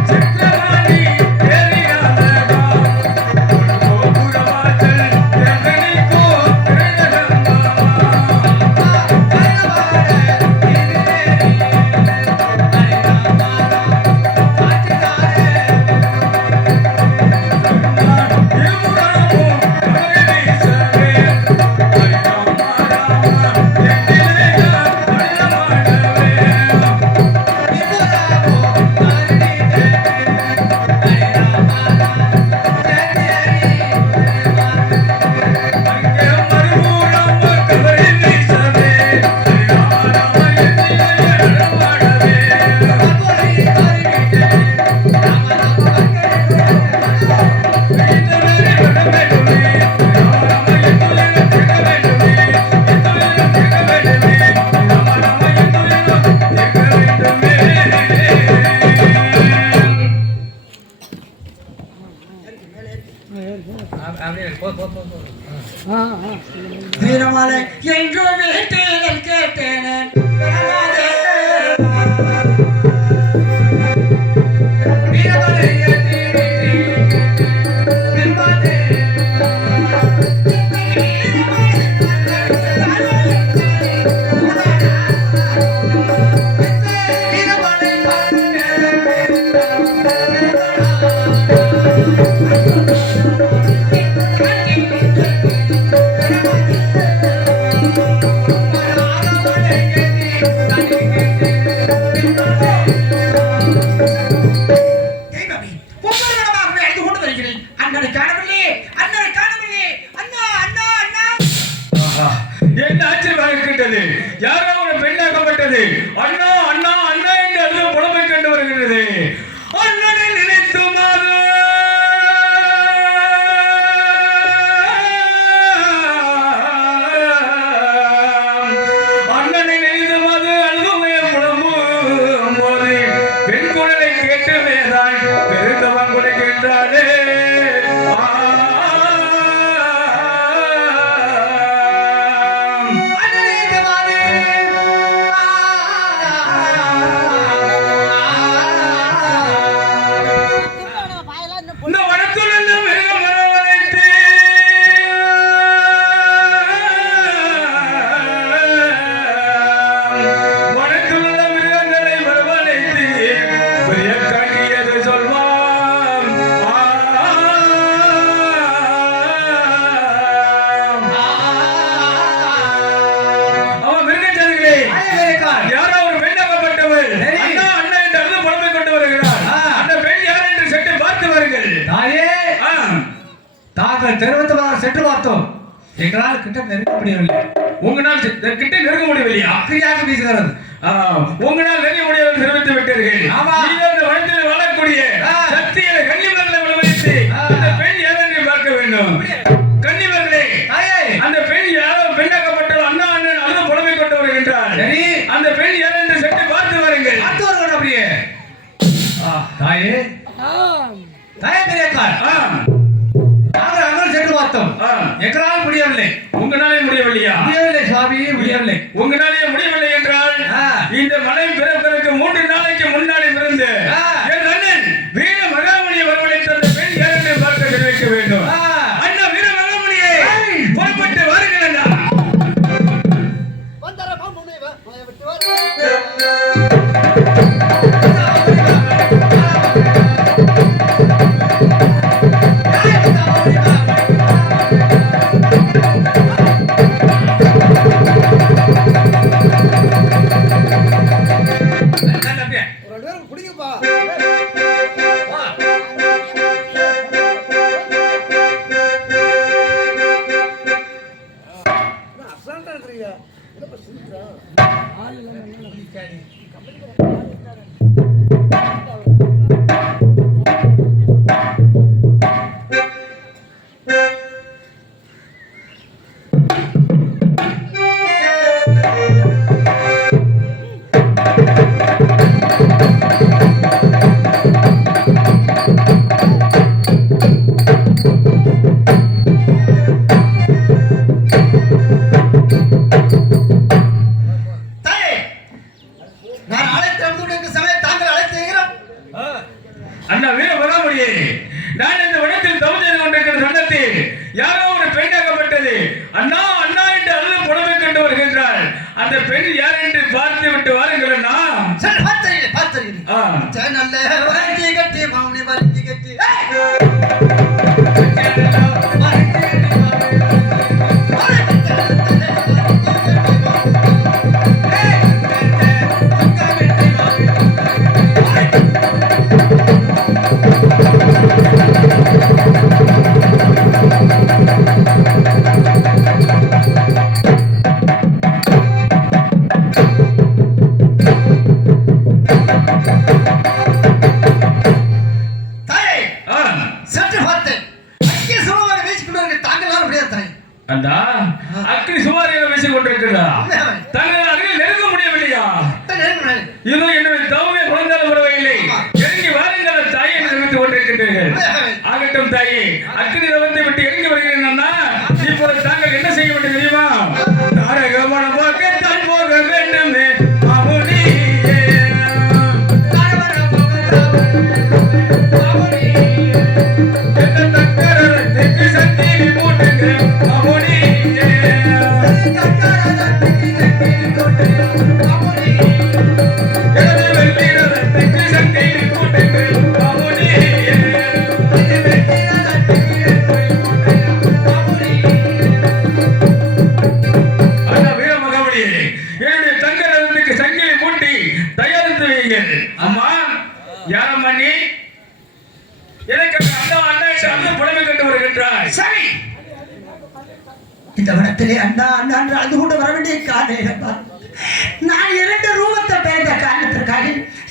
சித்திரவாணி ஏரியாளராம் பொன் கோபுர வாசல் பொன்னனைக்கோ கிரீடம் மாமா. வீரமாலை என்றோ வீட்டில் கேட்டேனே தெய்வமே, ஒவ்வொரு இடமாகவே அழைத்து கொண்டு வருகிறேன். அண்ணனை காணவில்லை, அண்ணனை காணவில்லை. அண்ணா அண்ணா அண்ணா. ஆஹா, என்ன ஆச்சரியமாக இருக்கின்றது. யாரோ ஒரு பெண்ணாக்கப்பட்டது அண்ணா அண்ணா அண்ணா என்று அது புலமை கண்டு வருகிறது. அண்ணனை நினைத்து மாது அண்ணனை நினைத்து மாது அழுதுமே புலம்பும் போது பெண் குரலை கேட்டு வேதாய் பெருந்தவன் குலைக்கின்றானே. இந்த வனத்துள்ள மிருகம் வரவழைத்து வனத்துள்ள மிருகங்களை வரவழைத்து பெரிய கண்டியது சொல்வான். அவன் மிருகச்சதிகளே யாரோ ஒரு பெண்ணாக்கப்பட்டவள் அண்ணா அண்ணா என்று அழுது புலம்பை கொண்டு வருகிறார். அந்த பெண் யார் என்று சென்று பார்த்து வருங்கள். தாயே தாங்கள் தெரிவித்தவர்கள் சென்று பார்த்தோம். எங்களால் கிட்ட நெருங்க முடியவில்லை. உங்களால் கிட்ட நெருங்க முடியவில்லையா? அக்கிரியாக வீசுகிறது. உங்களால் நெருங்க முடியாது தெரிவித்து விட்டீர்கள். ஆமா. நீங்கள் இந்த வனத்தில் வாழக்கூடிய சக்தியை கன்னிமர்களை விளைவித்து அந்த பெண் யார் என்று பார்க்க வேண்டும். கன்னிமர்களே, தாயே அந்த பெண் யாரோ பெண்ணாக்கப்பட்டால் அண்ணா அண்ணன் அழுது புலமை கொண்டு வருகின்றார். சரி. அந்த பெண் யார் என்று சென்று பார்த்து வருங்கள். அடுத்தவர்கள் அப்படியே தாயே தாயே பெரியக்கார் நாங்கள் அங்கே சென்று பார்த்தோம். எங்களால் முடியவில்லை. உங்களாலே முடியவில்லையா? முடியவில்லை சுவாமி, முடியவில்லை. உங்களாலே முடியவில்லை என்றால் இந்த மலை பிறப்பதற்கு 3 நாளைக்கு முன்னாடி பிறந்து என் அண்ணன் வீர மகாமணியை வரவழைத்து அந்த பெண் யார் என்று பார்க்க தெரிவிக்க வேண்டும். அண்ணா வீர மகாமணியை புறப்பட்டு வாருங்கள் அண்ணா. தாயே அண்ணா அக்னி சுமாரியாக வீசிக் கொண்டிருக்கிறதா தங்கள் அருகில் நெருங்க முடியவில்லையா இதோ என்னுடைய தவமே குழந்தாலும் பரவாயில்லை இறங்கி வாருங்கள் தாயை என்று நினைத்துக் கொண்டிருக்கின்றீர்கள் ஆகட்டும் தாயே அக்னி ரவத்தை விட்டு இறங்கி வருகிறேன் அண்ணா இப்போது தாங்கள் என்ன செய்ய வேண்டும் தெரியுமா தாரகமான போக்கத்தான் போக வேண்டுமே அம்மா யாரம்மா நீ எனக்கு அண்ணா அண்ணா என்று புலமை கண்டு வருகின்றாய் சரி இந்த இடத்திலே அண்ணா அண்ணா என்று அழுது கொண்டு வர வேண்டிய காரணம் நான் 2 ரூபத்தை பெயர்ந்த காரணத்திற்காக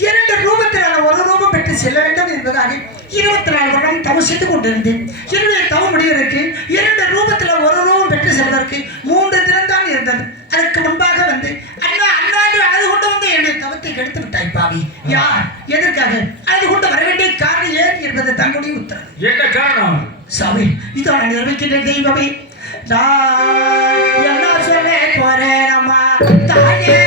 2 ரூபத்தில் ஒரு ரூபம் பெற்று செல்ல வேண்டும் என்பதாக 24 வருடம் தவம் செய்து கொண்டிருந்தேன். என்னுடைய தவம் முடிவதற்கு 2 ரூபத்தில் ஒரு ரூபம் பெற்று செல்வதற்கு 3 தினம் தான் இருந்தது. அதற்கு முன்பாக வந்து அண்ணா அண்ணா என்று அழுது கொண்டு வந்து என்னுடைய தவத்தை கெடுத்து விட்டாய் பாவி. யார் எதற்காக அழுது கொண்டு வர வேண்டிய காரணம் ஏன் என்பது தங்களுடைய உத்தரவு. என்ன காரணம் சாமி இதோ நான் நிரூபிக்கின்ற தெய்வமே என்ன சொல்ல போறேன் அம்மா தாயே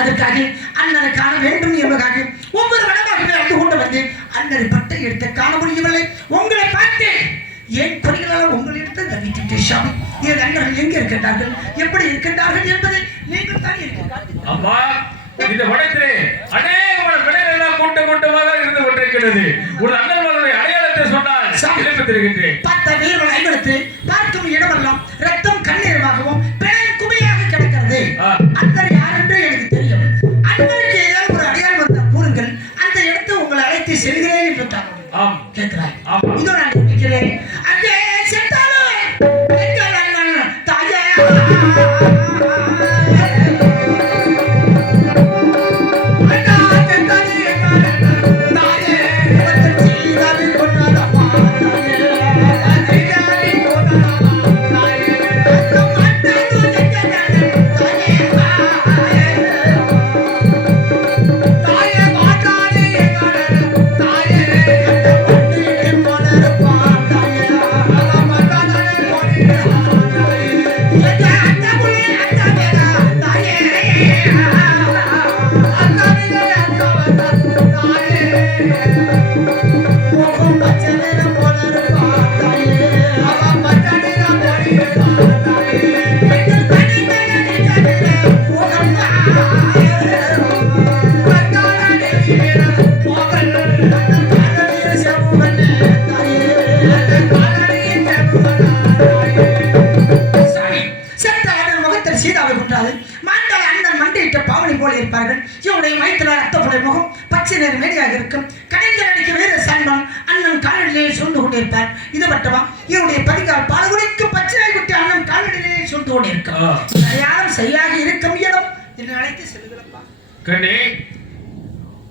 அதற்காக அண்ணனை காண வேண்டும் என்பதாக ஒவ்வொரு வடமாகவே வந்து கொண்டு வந்து அண்ணனை பட்டை எடுத்து காண முடியவில்லை. உங்களை பார்த்து ஏன் குறைகளால் உங்களிடத்தில் தவிக்கின்றேன் சாமி. என் அண்ணர்கள் எங்கே இருக்கின்றார்கள் எப்படி இருக்கின்றார்கள் என்பதை நீங்கள் தான் இருக்கிறீர்கள். அம்மா இந்த வடத்திலே அநேகமான பிள்ளைகள் எல்லாம் கூட்டமாக இருந்து கொண்டிருக்கிறது. ஒரு அண்ணனுடைய அடையாளத்தை சொன்னால் தெரிவித்திருக்கின்றேன். 10 வீரர்கள் ஐவருக்கு பார்க்கும் இடமெல்லாம் ரத்தம் கண்ணீரமாகவும் பிணை குவியாக கிடக்கிறது. அண்ணன் யார் என்று எனக்கு தெரியும். அண்ணனுக்கு ஏதாவது ஒரு அடையாளம் வந்தால் கூறுங்கள், அந்த இடத்தை உங்களை அழைத்து செல்கிறேன் என்று தான் கேட்கிறாய். இதோ நான் நினைக்கிறேன் அங்கே செத்தாலும் எங்கள் அண்ணன் தாயே பெயர் சீதாவை கொன்றாது மாண்டாள அண்ணன் மண்டியிட்ட பாவனி போல இருப்பார்கள். இவருடைய வயிற்றில் ரத்தப்புடைய முகம் பச்சை நிற மேடியாக இருக்கும். கடைந்த அடிக்க வேறு சண்மன் அண்ணன் காலடியிலேயே சூழ்ந்து கொண்டிருப்பார். இது மட்டுமா இவருடைய பதிகால் பாலகுடிக்கு பச்சை குட்டி அண்ணன் காலடியிலேயே சூழ்ந்து கொண்டிருக்கும். அடையாளம் சரியாக இருக்கும் இடம் என்று அழைத்து செல்கிறப்பா. கண்ணே,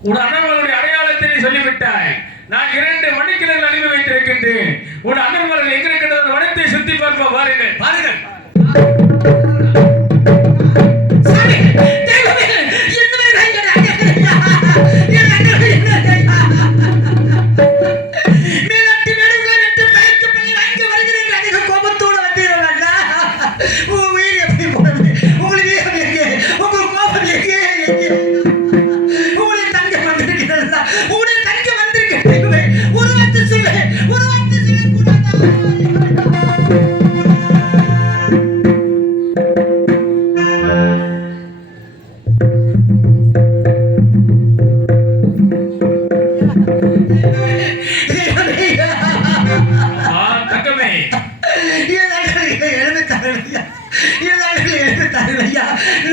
உன் அண்ணன்களுடைய அடையாளத்தை சொல்லிவிட்டாய். நான் 2 மணிக்கிழங்கு அனுப்பி வைத்திருக்கின்றேன். உன் அண்ணன்கள் எங்க இருக்கின்ற வனத்தை சுத்தி பார்க்க பாருங்கள் பாருங்கள்.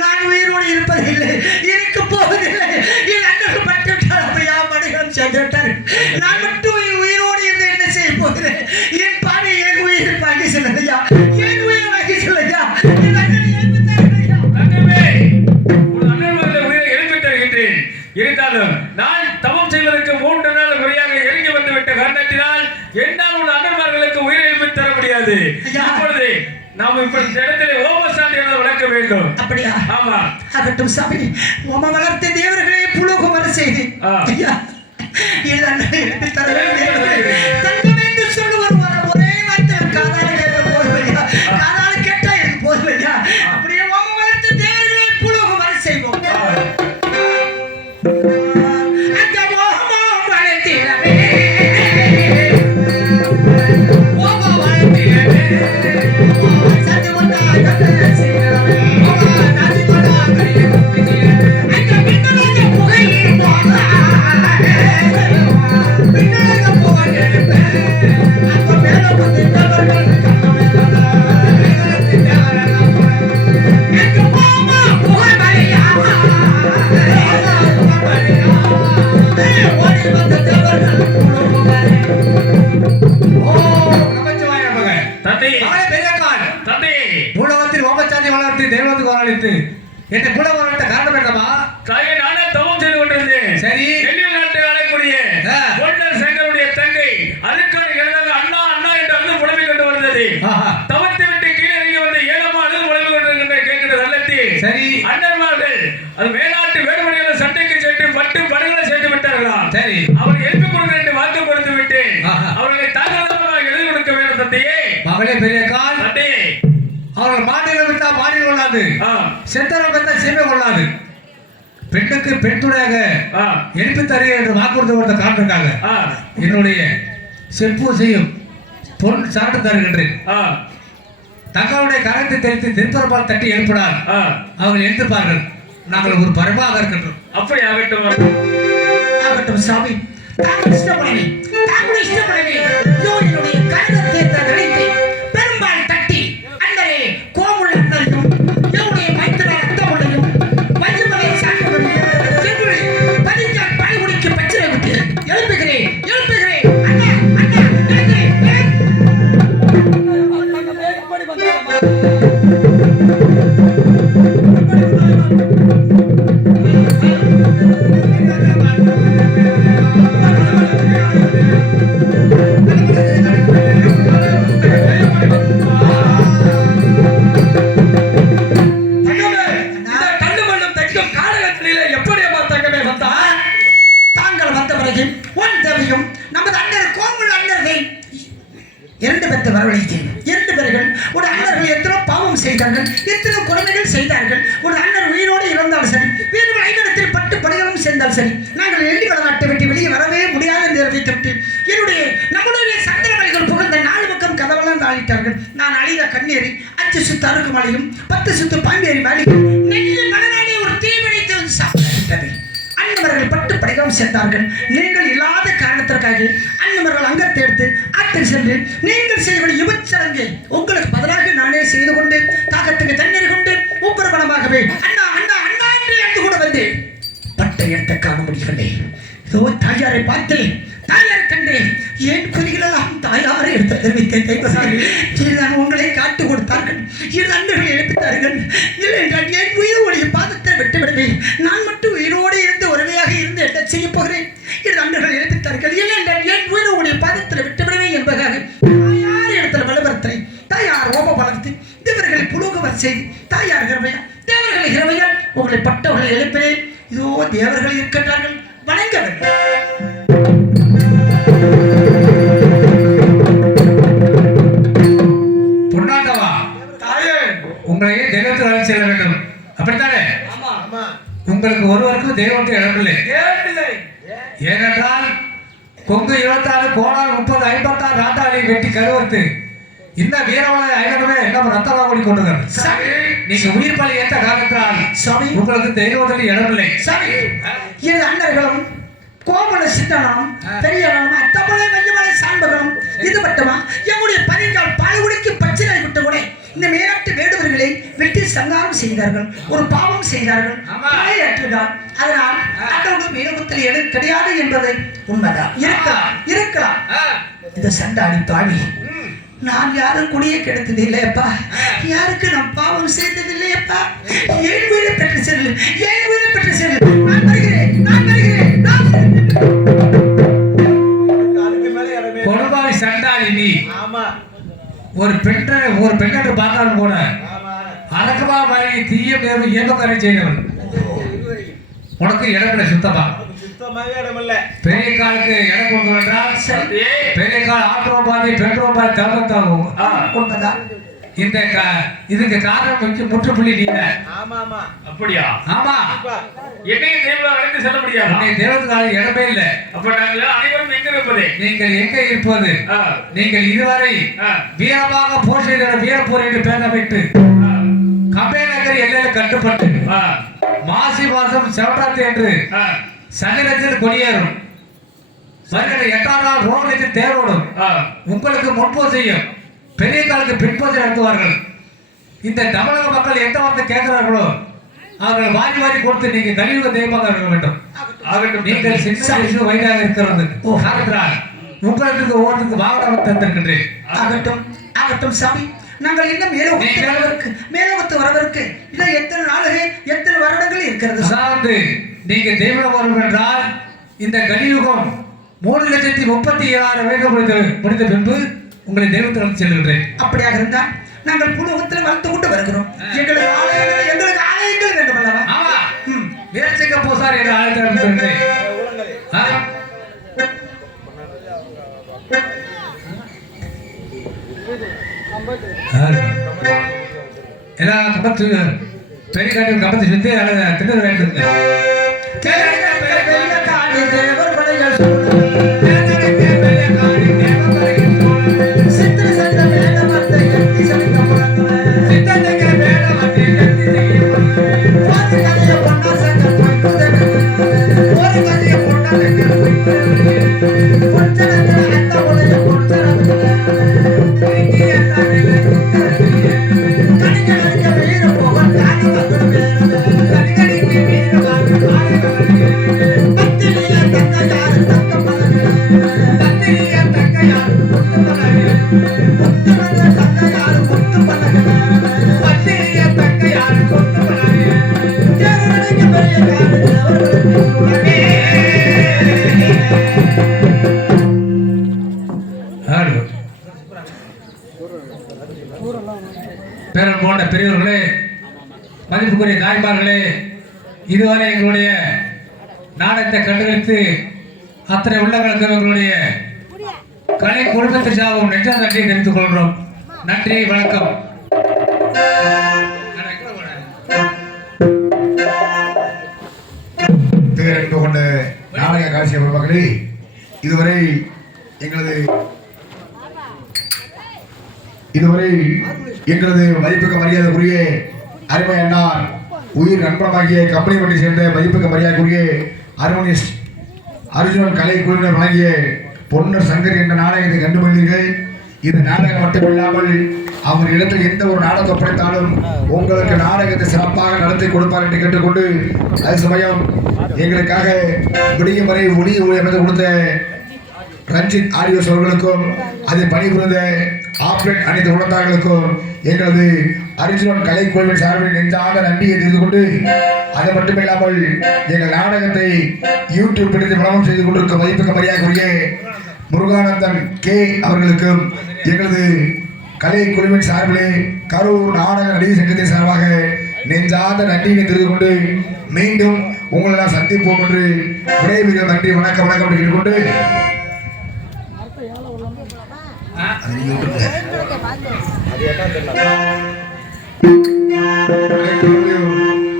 நான் உயிரோடு இருப்பதில்லை, இருக்க போவதில்லை. என் அண்ணன் பட்டுவிட்டால் அப்படியா மனிதன் சென்று விட்டார். நான் மட்டும் உயிரோடு இருந்து என்ன செய்ய போகிறேன்? என் பாவை என் உயிர் வாங்கி செல்லையா, என் உயிர் வாங்கி செல்லையா. என் அண்ணன் எழுப்பித்தாரையா உயிரை எழுப்பி தருகின்றேன். இருந்தாலும் நான் தவம் செய்வதற்கு 3 நாள் முறையாக இறங்கி வந்துவிட்ட காரணத்தினால் என்னால் உன் அண்ணன்மார்களுக்கு உயிரை எழுப்பி தர முடியாது. இப்பொழுது நாம் இப்ப இந்த இடத்துல ஓமசாந்தியை வளர்க்க வேண்டும். அப்படியா? ஆமா. ஆகட்டும் சாமி. ஓம வளர்த்த தேவர்களே புலோகமர செய்தி ஐயா என் அண்ணனை எழுப்பி தர தங்கம் என்று சொல்லுவர் ஒரே வார்த்தை காதால கேட்ட போதுவையா, காதால கேட்டா எனக்கு போதுவையா. அப்படியே ஓம வளர்த்த தேவர்களே புலோகமர செய்வோம். அந்த ஓமம் வளர்த்திடவே ஓம வளர்த்திடவே என்ன கூட வளர்த்த காரணம் என்னமா? தாயே, நானே தவம் செய்து கொண்டிருந்தேன். சரி, வெளியூர் நாட்டில் ஆளக்கூடிய பொன்னர் சங்கருடைய தங்கை அதுக்கான இறந்தாங்க. அண்ணா அண்ணா என்று அண்ணன் புலம்பிக் கொண்டு வந்தது. தவத்தை விட்டு கீழே இறங்கி வந்து ஏழமா அண்ணன் புலம்பிக் கொண்டிருக்கின்ற கேட்கிற நல்லத்தில் சரி அண்ணன்மார்கள் அது மேலாட்டு வேடுமணிகளை சட்டைக்கு சேர்த்து பட்டு படுகளை சேர்த்து விட்டார்களாம். சரி, அவர்கள் எழுப்பி கொடுக்க என்று வாக்கு கொடுத்து விட்டு அவர்களை தாராளமாக எழுதி கொடுக்க வேண்டும். தந்தையே, மகளே பெரிய கால் தந்தையே, அவர்கள் மாநிலம் விட்டா மாநிலம் கொள்ளாது, செத்தரம் பெற்றா சீமை கொள்ளாது. பெண்ணுக்கு பெண் துணையாக எழுப்பி தருக என்று வாக்குறுதி கொடுத்த காரணத்துக்காக என்னுடைய செற்பூசையும் பொன் சாட்டு தருகின்றேன். தங்களுடைய கரத்தை தெரிவித்து திருப்பரப்பால் தட்டி எழுப்பினார். அவர்கள் எழுந்திருப்பார்கள். நாங்கள் ஒரு பரமாக இருக்கின்றோம். அப்படி ஆகட்டும். ஆகட்டும் சாமி. தாங்கள் இஷ்டப்படவே தாங்கள் இஷ்டப்படவே என்னுடைய கரத்தை தடித்து பெரும்பால் தட்டி அண்டரே கோமுள்ள அண்ணரையும் என்னுடைய மைத்திர ரத்தமுடையும் வஜ்ரமலை சாமியுடைய செங்குழி பதிஞ்சால் பாய்குடிக்கு பச்சிலை விட்டு எழுப்புகிறேன் எழுப்புகிறேன். அண்ணா அண்ணா எழுப்புகிறேன். எத்தனை கொடுமைகள் செய்தார்கள். ஒரு அண்ணர் உயிரோடு இறந்தால் சரி, வேறு ஐநடத்தில் பட்டு படுகளும் சேர்ந்தால் சரி, நாங்கள் எள்ளி வளநாட்டை விட்டு வெளியே வரவே முடியாது என்று அறிவித்துவிட்டு நம்முடைய சந்திரமலைகள் புகழ்ந்த 4 பக்கம் கதவெல்லாம் தாளிட்டார்கள். நான் அழித கண்ணீரை 5 சுத்து அருகுமலையும் 10 சுத்து பாண்டியரி வேலையும் நெல்லு மலராடி ஒரு தீவிழித்து சாப்பிட்டது. அண்ணவர்கள் பட்டு படைகளும் சேர்ந்தார்கள். நீங்கள் இல்லாத காரணத்திற்காக அண்ணவர்கள் அங்கத்தை எடுத்து ஆற்றில் சென்று நீங்கள் செய்ய விபச்சரங்கை உங்களுக்கு பதிலாக நானே செய்து கொண்டு தாகத்துக்கு தண்ணீர் கொண்டு வைத்த தெய்வசாமி இதுதான் உங்களை காட்டு கொடுத்தார்கள் இரு அன்பர்கள் எழுப்பித்தார்கள் இல்லை என்றால் என் உயிரோடைய பாதத்தை விட்டுவிடுவேன் நான் மட்டும் உயிரோடு இருந்து உறவையாக இருந்து என்ன செய்ய போகிறேன் இரு அன்பர்கள் எழுப்பித்தார்கள் இல்லை என்றால் என் உயிரோடைய பாதத்தில் விட்டுவிடுவேன் என்பதாக தாயார் இடத்துல வலுவரத்தை தாயார் ஓப வளர்த்து தேவர்களை புலோகவர் செய்து தாயார் ஹிரவையா தேவர்களை ஹிரவையால் உங்களை பட்டவர்களை எழுப்பினேன் இதோ தேவர்கள் இருக்கின்றார்கள் வணங்க வேண்டும் பொன்னாண்டவா தாயே உங்களையே தெய்வத்தில் அழைத்து செல்ல வேண்டும் அப்படித்தானே உங்களுக்கு ஒருவருக்கும் தெய்வத்தை இடமில்லை ஏனென்றால் கொங்கு 26 கோணால் 30 56 நாட்டாளி வெட்டி கருவறுத்து இந்த வீரமலை ஐநூறுமே என்ன ரத்தமாக ஓடிக்கொண்டிருக்கிறது நீங்க உயிர் பலி ஏற்ற காரணத்தால் சாமி உங்களுக்கு தெய்வத்தில் இடமில்லை சாமி என் அண்ணர்களும் கோமல சித்தனும் பெரியவனும் அத்தமலை மையமலை சார்ந்தவர்களும் இது மட்டுமா எங்களுடைய பதின்கால் பாலுகுடிக்கு பச்சிலை விட்டு கூட இந்த மேலாட்டு வேடுவர்களை வெட்டி சங்காரம் செய்தார்கள் ஒரு பாவம் செய்தார்கள் ஏற்றுதான் அதனால் அந்தவர்கள் மீனவத்தில் எது கிடையாது என்பதை உண்மைதான் இருக்கலாம் இந்த சண்டாடி பாவி நான் யாரும் குடியை கெடுத்தது இல்லையப்பா யாருக்கு நான் பாவம் செய்தது இல்லையப்பா ஏன் வீடு பெற்று செல்லு ஏன் வீடு பெற்று செல்லு நான் வருகிறேன் கொடுபாவி சண்டாளி நீ ஒரு பெண்ணை பார்த்தாலும் கூட அரக்கமா மாதிரி தீய பேரும் இயக்கக்காரை செய்தவன் உனக்கு இடமில்லை சுத்தமா பெரிய காலுக்கு இடம் கொண்டு வந்தால் பெரிய கால் ஆற்றோபாதி பெற்றோபாதி தவறத்தாகும் இந்த இதுக்கு காரணம் முற்றுப்புள்ளி நீ அப்படியா ஆமா என்னையும் தெய்வம் அழைத்து செல்ல முடியாது தேவத்துக்கு இடமே இல்லை அப்ப நாங்கள் அனைவரும் எங்க இருப்பதே நீங்கள் எங்க இருப்பது நீங்கள் இதுவரை வீரமாக போர் செய்த வீரப்போர் என்று பேர விட்டு கம்பே நகர் எல்லையில கட்டுப்பட்டு மாசி மாசம் செவராத்திரி என்று சனிலத்தில் கொடியேறும் வருகிற 8ஆம் நாள் ரோகத்தில் தேரோடும் உங்களுக்கு முன்போ செய்யும் பெரிய காலுக்கு பின்போது நடத்துவார்கள் இந்த தமிழக மக்கள் எந்த வார்த்தை கேட்கிறார்களோ அவர்கள் வாரி வாரி கொடுத்து நீங்க கலியுக தெய்வமாக இருக்க வேண்டும் ஆகட்டும் நீங்கள் சின்ன வயதாக இருக்கிறது காரணத்தினால் உங்களுக்கு ஒவ்வொருத்துக்கு வாகனம் தந்திருக்கின்றேன் ஆகட்டும் சாமி நாங்கள் இன்னும் மேலோகத்து வரவருக்கு இன்னும் எத்தனை நாளுகள் எத்தனை வருடங்கள் இருக்கிறது சார்ந்து நீங்க தெய்வம் வரும் என்றால் இந்த கலியுகம் 3,37,000 வயது முடிந்த பின்பு உங்களை தெய்வத்தில் செல்கின்றேன் அப்படியாக இருந்தால் நாங்கள் புலோகத்தில் வளர்த்து கொண்டு வருகிறோம் எங்களுக்கு ஆலயங்கள் வேண்டும் அல்லவா ஆமா வேர்ச்சிக்க போசார் என்ற ஆலயத்தில் கபத்து பெரிய காட்டி கபத்தை சுத்தி திணற வேண்டும் பேரன் போன்ற பெரியவர்களே, மதிப்புக்குரிய தாய்மார்களே, இதுவரை எங்களுடைய நாடகத்தை கண்டுகளித்து அத்தனை உள்ளங்களுக்கு எங்களுடைய கலை குடும்பத்தை சாவும் நெஞ்ச நன்றியை தெரிவித்துக் கொள்கிறோம். நன்றி, வணக்கம். பேரன்பு கொண்ட நாடக காட்சி மகளே, இதுவரை மதிப்புக்கு மரியாதைக்குரிய அருமை அண்ணார் உயிர் நண்பனாகிய கம்பெனி வண்டி சேர்ந்த மதிப்புக்கு மரியாதைக்குரிய ஹார்மோனிஸ்ட் அர்ஜுனன் கலை குழுவினர் வழங்கிய பொன்னர் சங்கர் என்ற நாடகத்தை கண்டுபிடித்தீர்கள். இந்த நாடகம் மட்டுமில்லாமல் அவர் இடத்தில் எந்த ஒரு நாடகத்தை படைத்தாலும் உங்களுக்கு நாடகத்தை சிறப்பாக நடத்தி கொடுப்பார் என்று கேட்டுக்கொண்டு, அது சமயம் எங்களுக்காக விடியும் வரை ஒளி அமைந்து கொடுத்த ரஞ்சித் ஆடியோஸ் அவர்களுக்கும் அதை பணிபுரிந்த ஆப்ரேட் அனைத்து குழந்தைகளுக்கும் எங்களது அர்ஜுனன் கலைக்குழுவின் சார்பில் நெஞ்சாத நன்றியை தெரிந்து கொண்டு அது மட்டுமில்லாமல் எங்கள் நாடகத்தை யூடியூப் எடுத்து விளம்பரம் செய்து கொண்டிருக்கும் மதிப்புக்கு மரியாதைக்குரிய முருகானந்தன் கே அவர்களுக்கும் எங்களது கலைக்குழுவின் சார்பிலே கரூர் நாடக நடிகர் சங்கத்தின் சார்பாக நெஞ்சாத நன்றியை தெரிந்து கொண்டு மீண்டும் உங்களை நான் சந்திப்போம் என்று விடைபெறும். நன்றி, வணக்கம் வணக்கம் என்று கேட்டுக்கொண்டு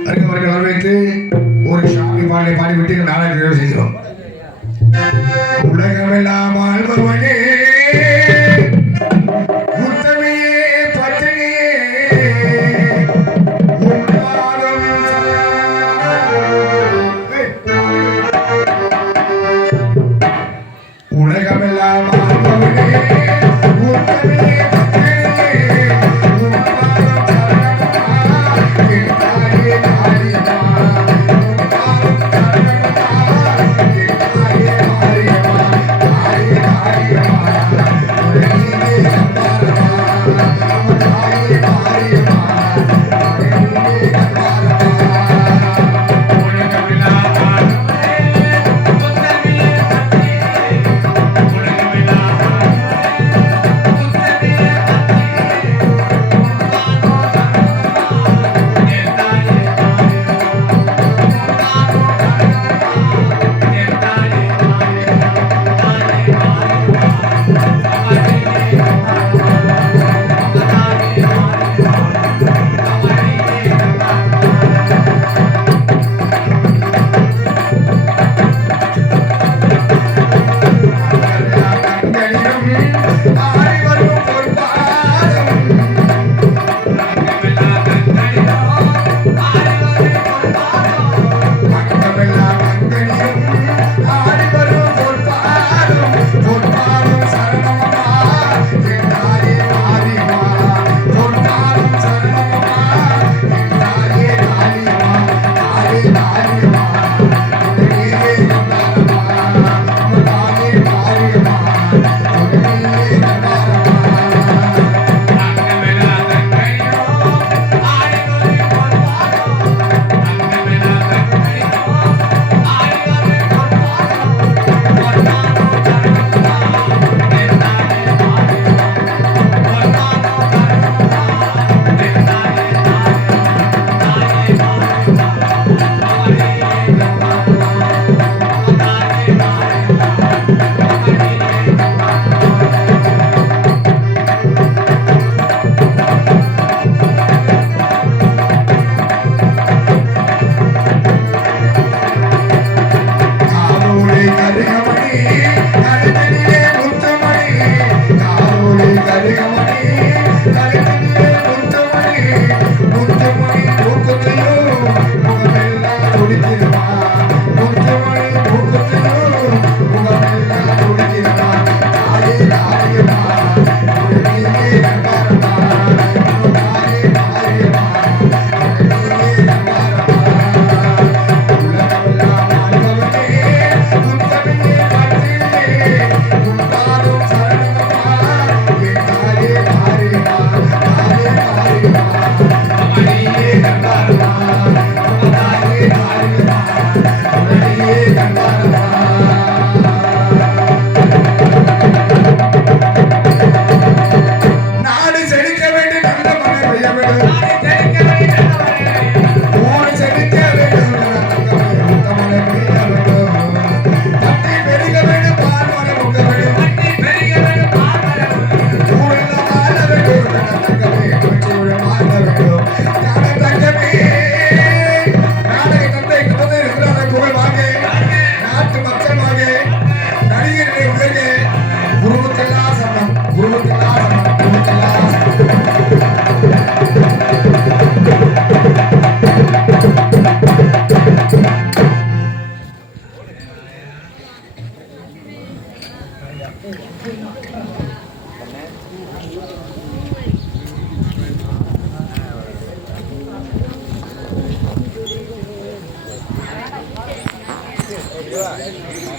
அருகவர்கள் வரவேற்று ஒரு சாமி பாடலை பாடிவிட்டு நாடகம் நிறைவு செய்கிறோம். உலகமெல்லாம் ஆழ்பவனே Iya.